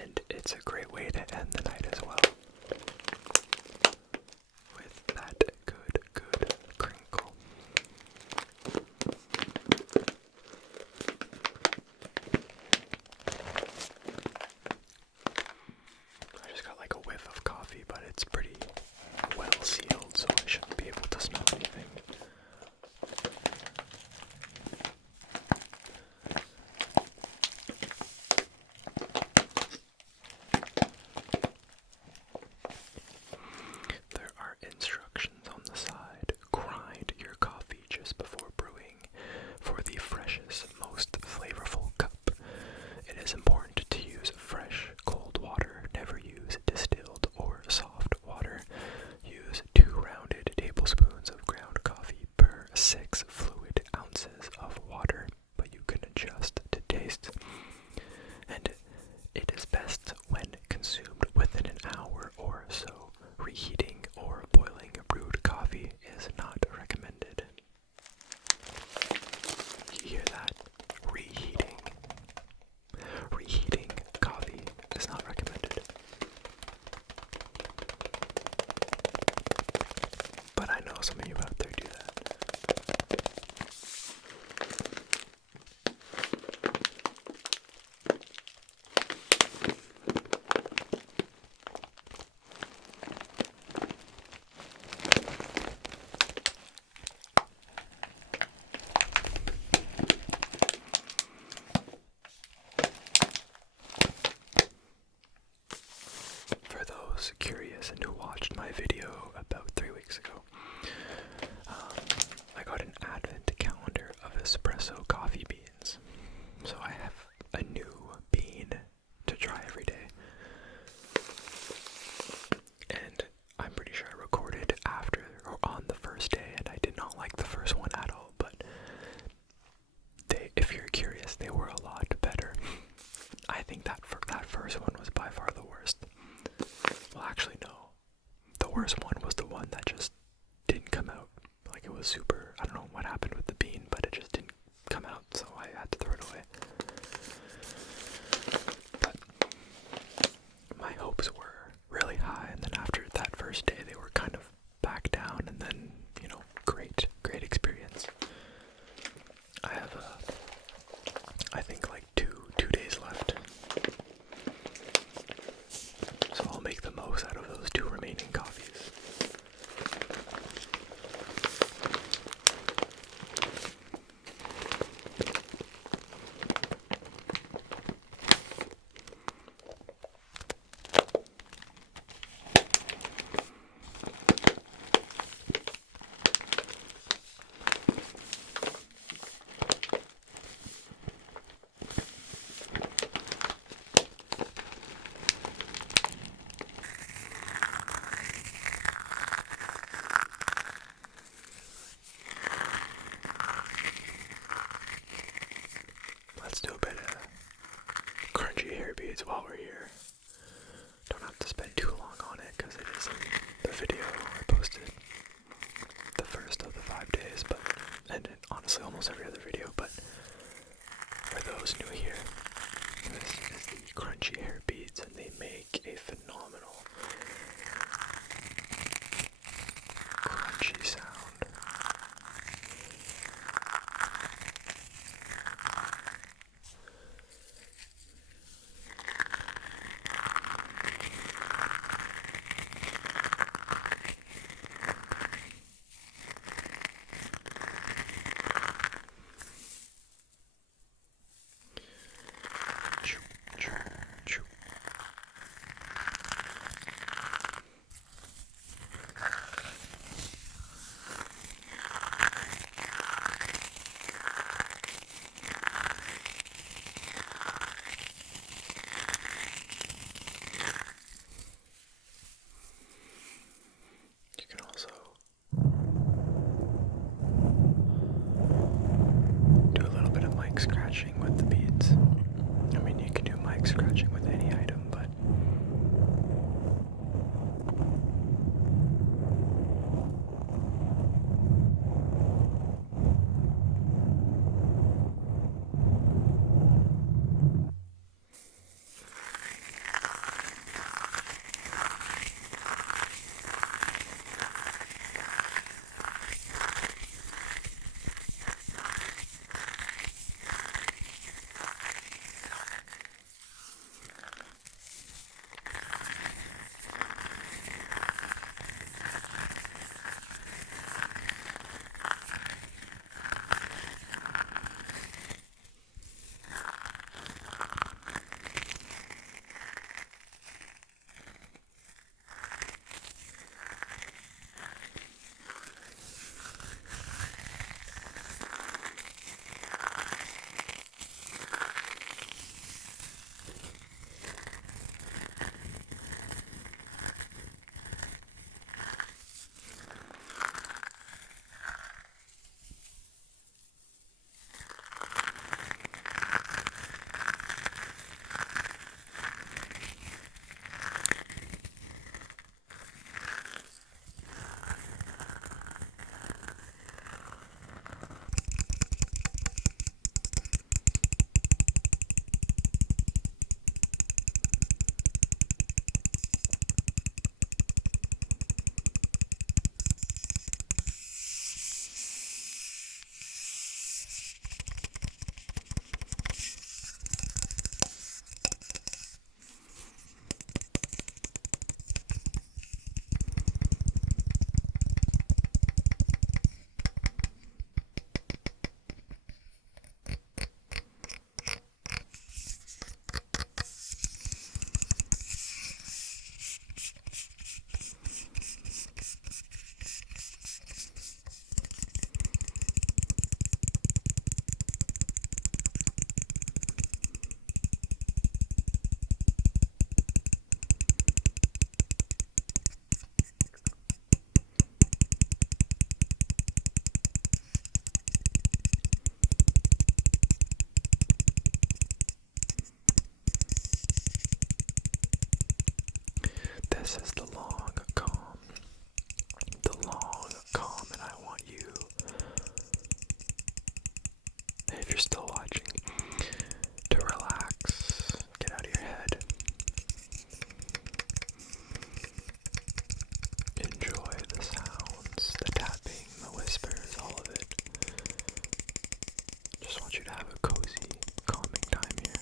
And it's a great way to end the night as well. With that good crinkle. I just got like a whiff of coffee, but it's pretty well sealed, so I shouldn't be able to smell anything. There are instructions on the side. Grind your coffee just before brewing for the freshest, most flavorful cup. It is important to use fresh, cold water. Never use distilled or soft water. Use 2 rounded tablespoons of ground coffee per 6 fluid ounces of water, but you can adjust to taste. And it is best when consumed within an hour or so. Reheating or boiling brewed coffee is not recommended. You hear that? Reheating. Reheating coffee is not recommended. But I know some of you out there do that. For those curious and who watched my video about 3 weeks ago, I got an advent calendar of espresso coffee beans. So I have a new bean to try every day. And I'm pretty sure I recorded after or on the first day, and I did not like the first one at all, but if you're curious, they were a lot better. I think that first one was by far the worst. Well, actually, no. The worst one was the one that just didn't come out. Like, it was super, I don't know what happened with the bean, but it just didn't come out, so I had to throw it away. But my hopes were really high, and then after that first day, they were kind of back down, and then, great experience. I have, I think like two days left. So I'll make the most out of those 2 remaining coffees. Let's do a bit of crunchy hair beads while we're here. Don't have to spend too long on it because it is in the video I posted the first of the 5 days, and honestly almost every other video, but for those new here, this is the crunchy hair beads, and they make a phenomenal crunchy sound. This is the long calm. The long calm, and I want you, if you're still watching, to relax, get out of your head, enjoy the sounds, the tapping, the whispers, all of it. Just want you to have a cozy, calming time here.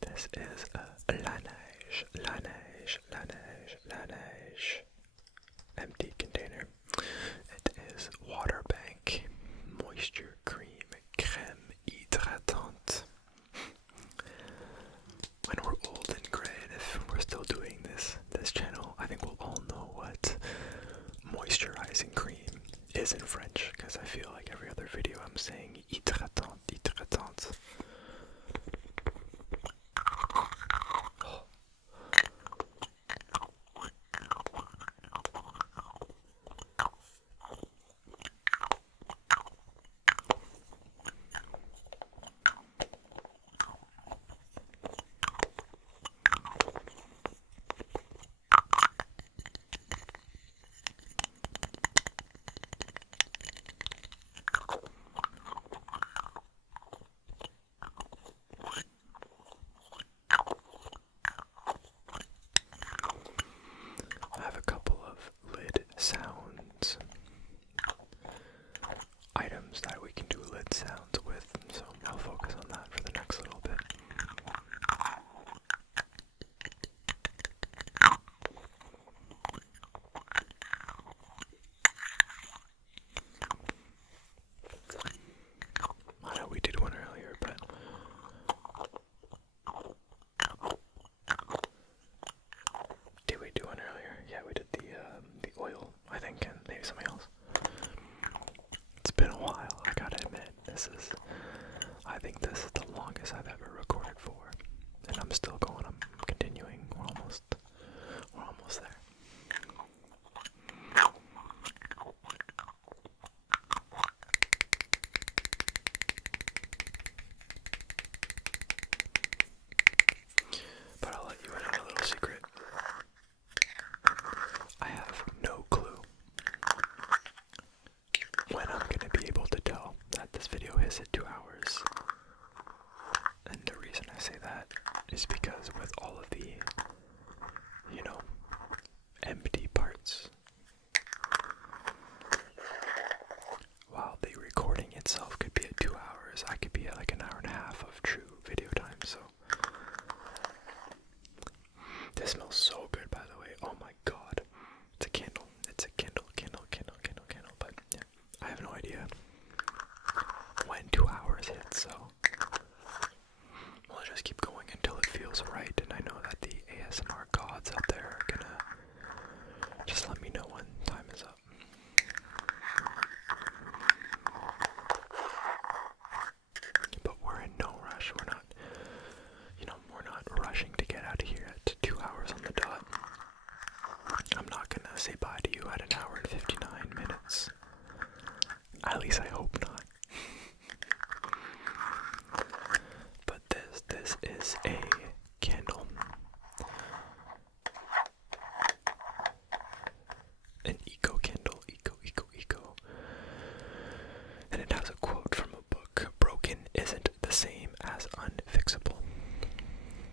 This is la neige, empty container. It is water bank, moisture cream, crème hydratante. When we're old and gray, and if we're still doing this channel, I think we'll all know what moisturizing cream is in French, because I feel like every other video I'm saying hydratante. At least I hope not. But this is a candle. An eco candle, eco. And it has a quote from a book: broken isn't the same as unfixable.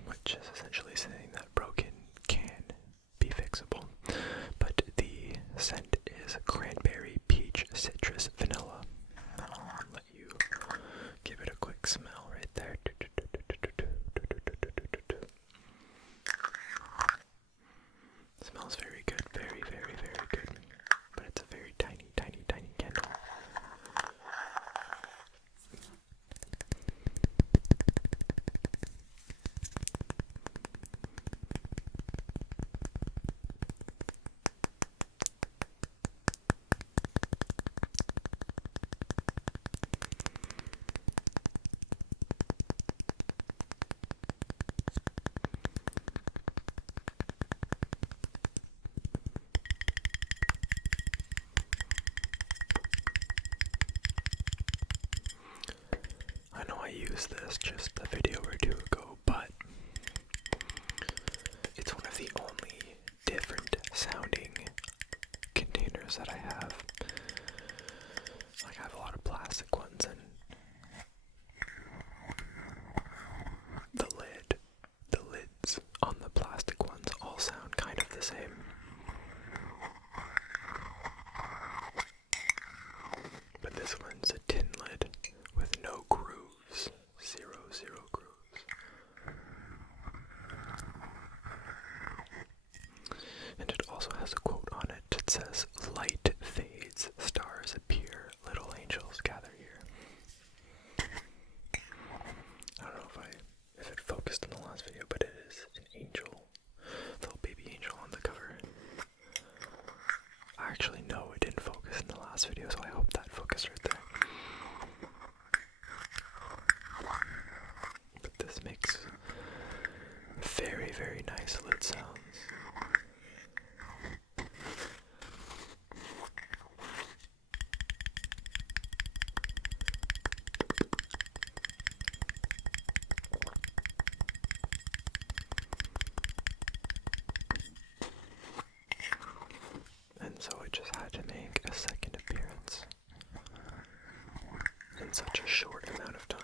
Which is essentially saying that broken can be fixable. But the scent is cranberry, peach, citrus, vanilla. I'll let you give it a quick smell right there. Smells very good, very, very, very good. But it's a very tiny, tiny, tiny candle. I know I used this just a video or two ago, but it's one of the only different sounding containers that I have. Like, I have a lot of plastic ones, and the lids on the plastic ones all sound kind of the same. But this one's a tin lid with no grooves. Zero grooves. And it also has a quote on it. It says, "Light fades, stars appear, little angels gather here." I don't know if it focused in the last video, but it is an angel. Little baby angel on the cover. Actually, no, it didn't focus in the last video, so I hope that focused right there. But this makes very, very nice lid sounds. And so it just had to make a second appearance in such a short amount of time.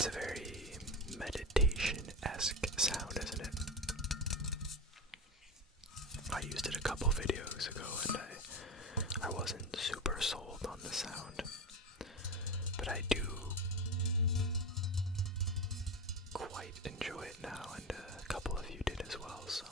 It's a very meditation-esque sound, isn't it? I used it a couple videos ago and I wasn't super sold on the sound, but I do quite enjoy it now, and a couple of you did as well, so.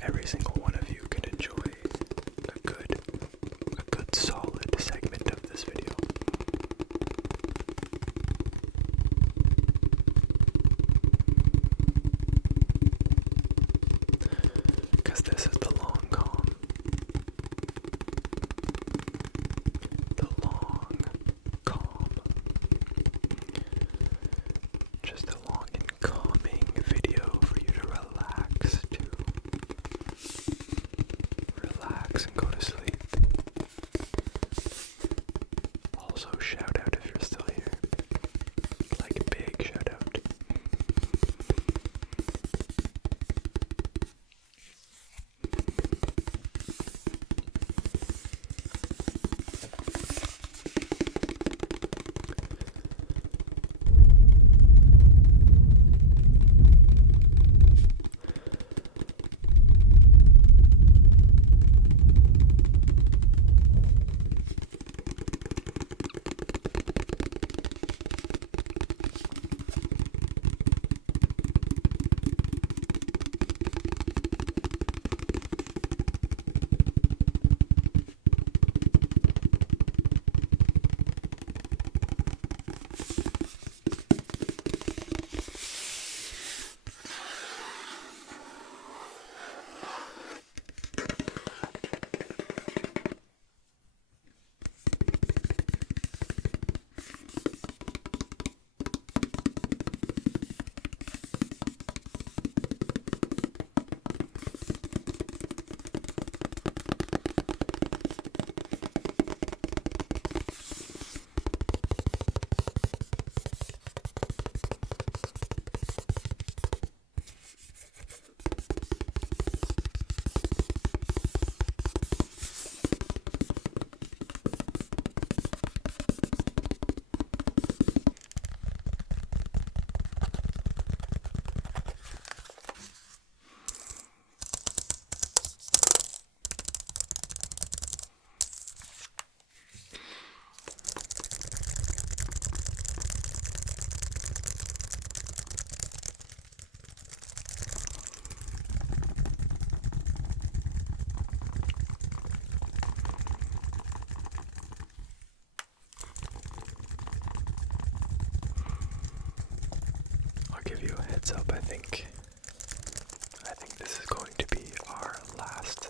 Every single one of you can enjoy a good solid segment of this video. Because this is the long calm. The long calm. Just a long and calming video for you to relax to. Relax and go to sleep. Also, shout out if you're still here. Like a big shout out. heads up, I think this is going to be our last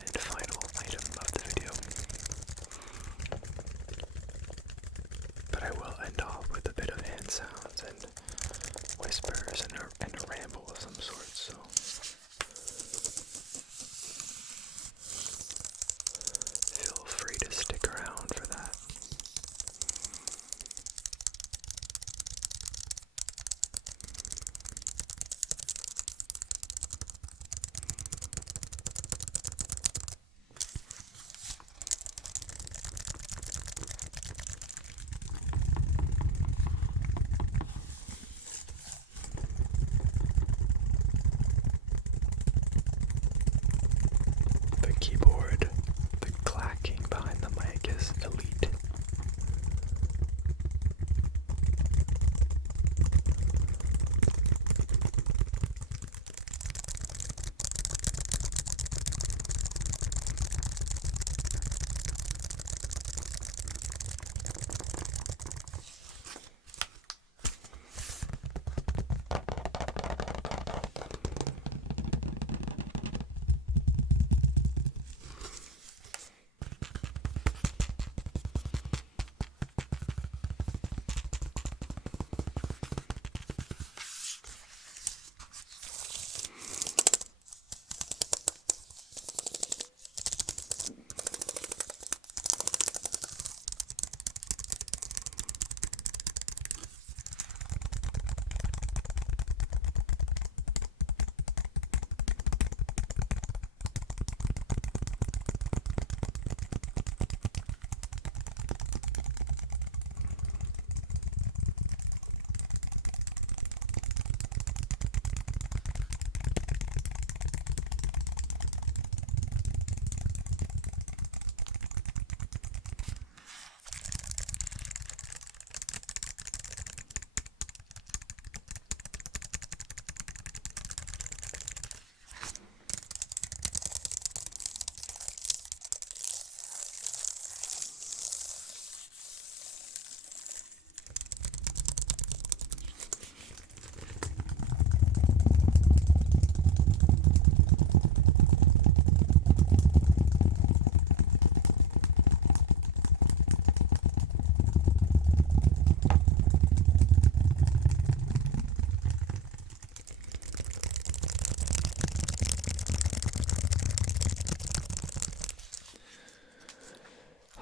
and final item of the video. But I will end off with a bit of hand sounds and whispers and a ramble of some sort, so feel free to stick around for that. The keyboard, the clacking behind the mic is elite.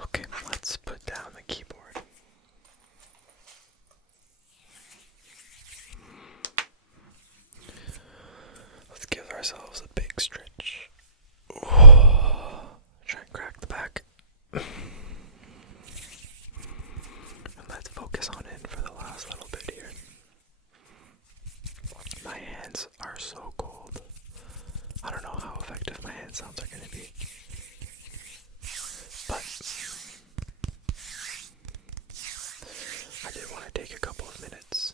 Okay, let's put down the keyboard. Let's give ourselves a big stretch. Try and crack the back. And let's focus on it for the last little bit here. My hands are so cold. I don't know how effective my hand sounds are going to be. But I did want to take a couple of minutes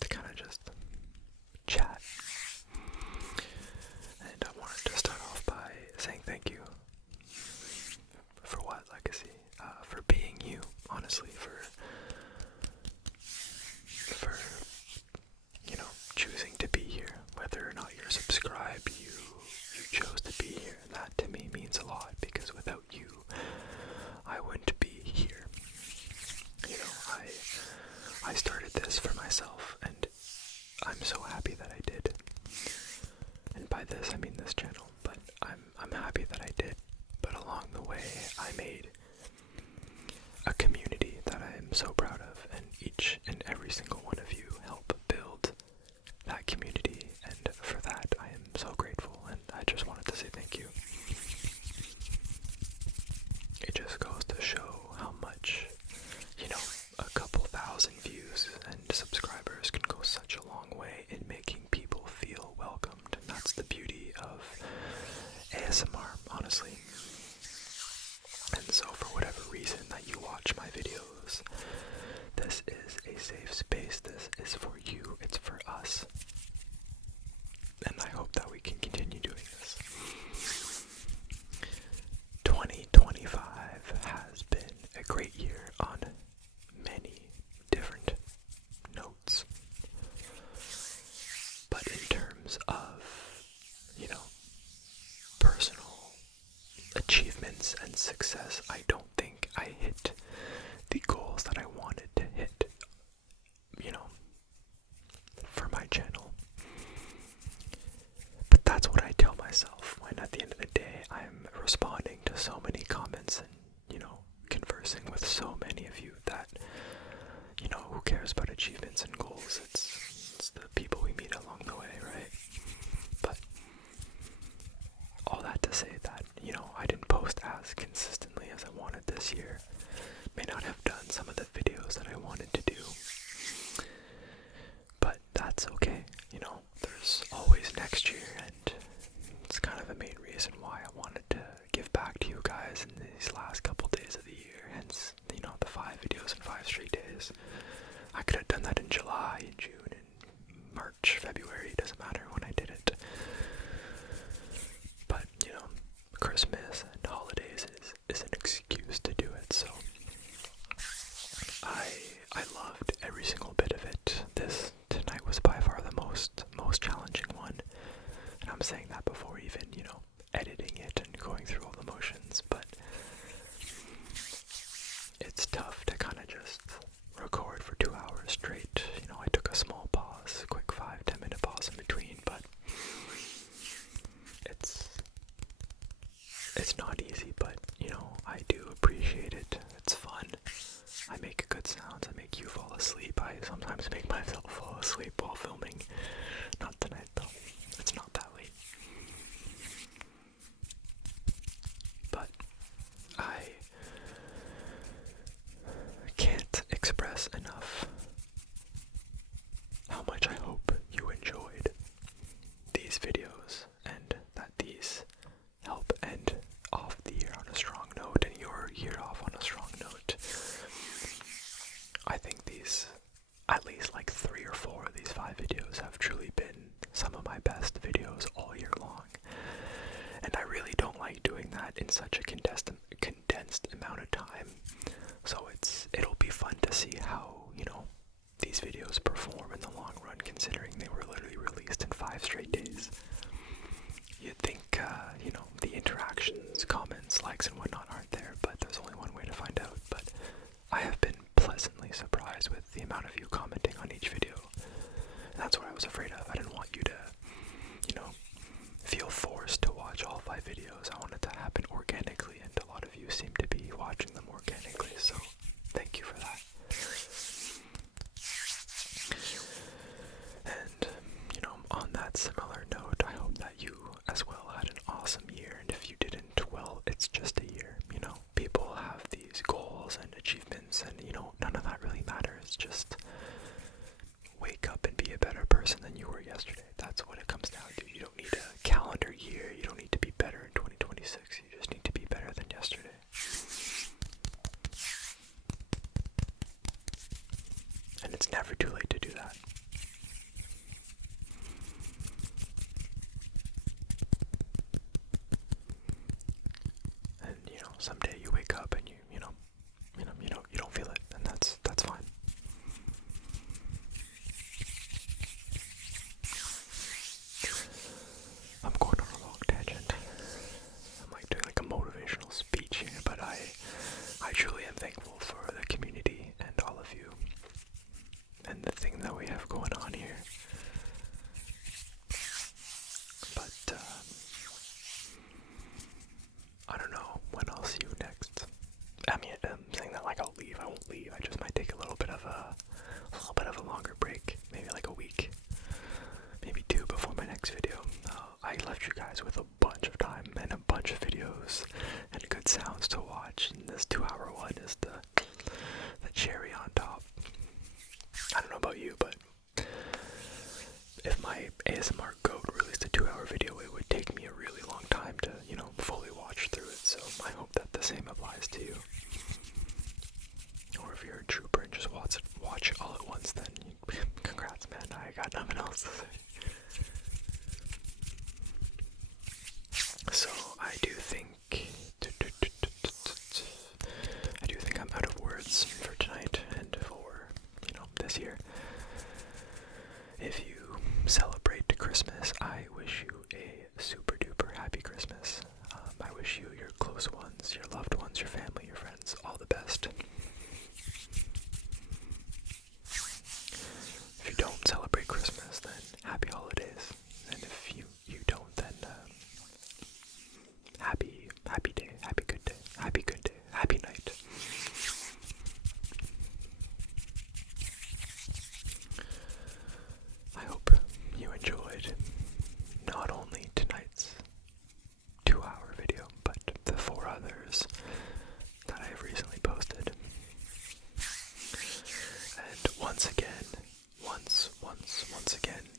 to kind of just chat. And I wanted to start off by saying thank you. For what? Legacy? For being you, honestly, for choosing to be here. Whether or not you're subscribed, you chose to be here. And that to me means a lot, because without you, I wouldn't be here. I started this for myself, and I'm so happy that I did. And by this, I mean this channel, but I'm happy that I did. But along the way, I made a community that I am so proud of, and each and every single one of you help build that community, and for that I am so grateful, and I just wanted to say thank you. It just goes to show how much, a couple thousand views and subscribers can go such a long way in making people feel welcomed, and that's the beauty of ASMR, honestly. And so for whatever reason that you watch my videos, this is a safe space. This is for you. It's for us. videos about achievements and goals. It's the people we meet along the way, right? But all that to say that, you know, I didn't post as consistently as I wanted this year. May not have done some of the videos that I wanted to do. But that's okay, you know, there's always next year, and it's kind of a main reason why I wanted to give back to you guys in these last couple days of the year, hence, you know, the 5 videos in 5 straight days. I could have done that in July, in June, in March, February, it doesn't matter when I did it. But, you know, Christmas and holidays is an excuse to do it, so I loved every single bit of it. This tonight was by far the most challenging one, and I'm saying that before even, you know, editing it and going through all the motions, but it's tough to kind of just record for 2 hours straight. You know, I took a small pause, quick 5-10 minute pause in between, but it's not easy, but, you know, I do appreciate it. It's fun. I make good sounds. I make you fall asleep. I sometimes make myself fall asleep while filming. Not tonight, though. It's not that late. But I can't express enough how much I hope you enjoyed these videos, and that these help end off the year on a strong note, and your year off on a strong note. I think these, at least like 3 or 4 of these 5 videos have truly been some of my best videos all year long. And I really don't like doing that in such a condensed amount of time. So it'll be fun to see how, you know, these videos perform in the long run, considering they were literally released in 5 straight days. You'd think, you know, the interactions, comments, likes, and whatnot aren't there, but there's only one way to find out. But I have been pleasantly surprised with the amount of you commenting on each video. And that's what I was afraid of. I didn't want you to, you know, feel forced to watch all 5 videos. I want it to happen organically, and a lot of you seem to be watching them organically, so thank you for that. And, you know, on that similar note, I hope that you as well had an awesome year, and if you didn't, well, it's just a year, you know. People have these goals and achievements, and, you know, none of that really matters. Just wake up and be a better person than you were yesterday. That's what it comes down to. You don't need a calendar year. You don't need to be better in 2026. You just need to be better than yesterday. And it's never too late to do that. And, you know, someday you wake up and you don't feel it, and that's fine. I'm going on a long tangent. I'm like doing like a motivational speech here, but I truly am thankful for the community and all of you and the thing that we have going on here. But I don't know when I'll see you next. I mean, I'm saying that like I'll leave. I won't leave. I just might take a little bit of a longer break, maybe like a week, maybe 2 before my next video. I left you guys with a bunch of time and a bunch of videos and good sounds to watch, and this 2-hour one is the cherry on top. I don't know about you, but if my ASMR goat released a 2-hour video, it would take me a really long time to, you know, fully watch through it, so I hope that the same applies to you. Or if you're a trooper and just watch it all at once, then congrats, man. I got nothing else to say. once again,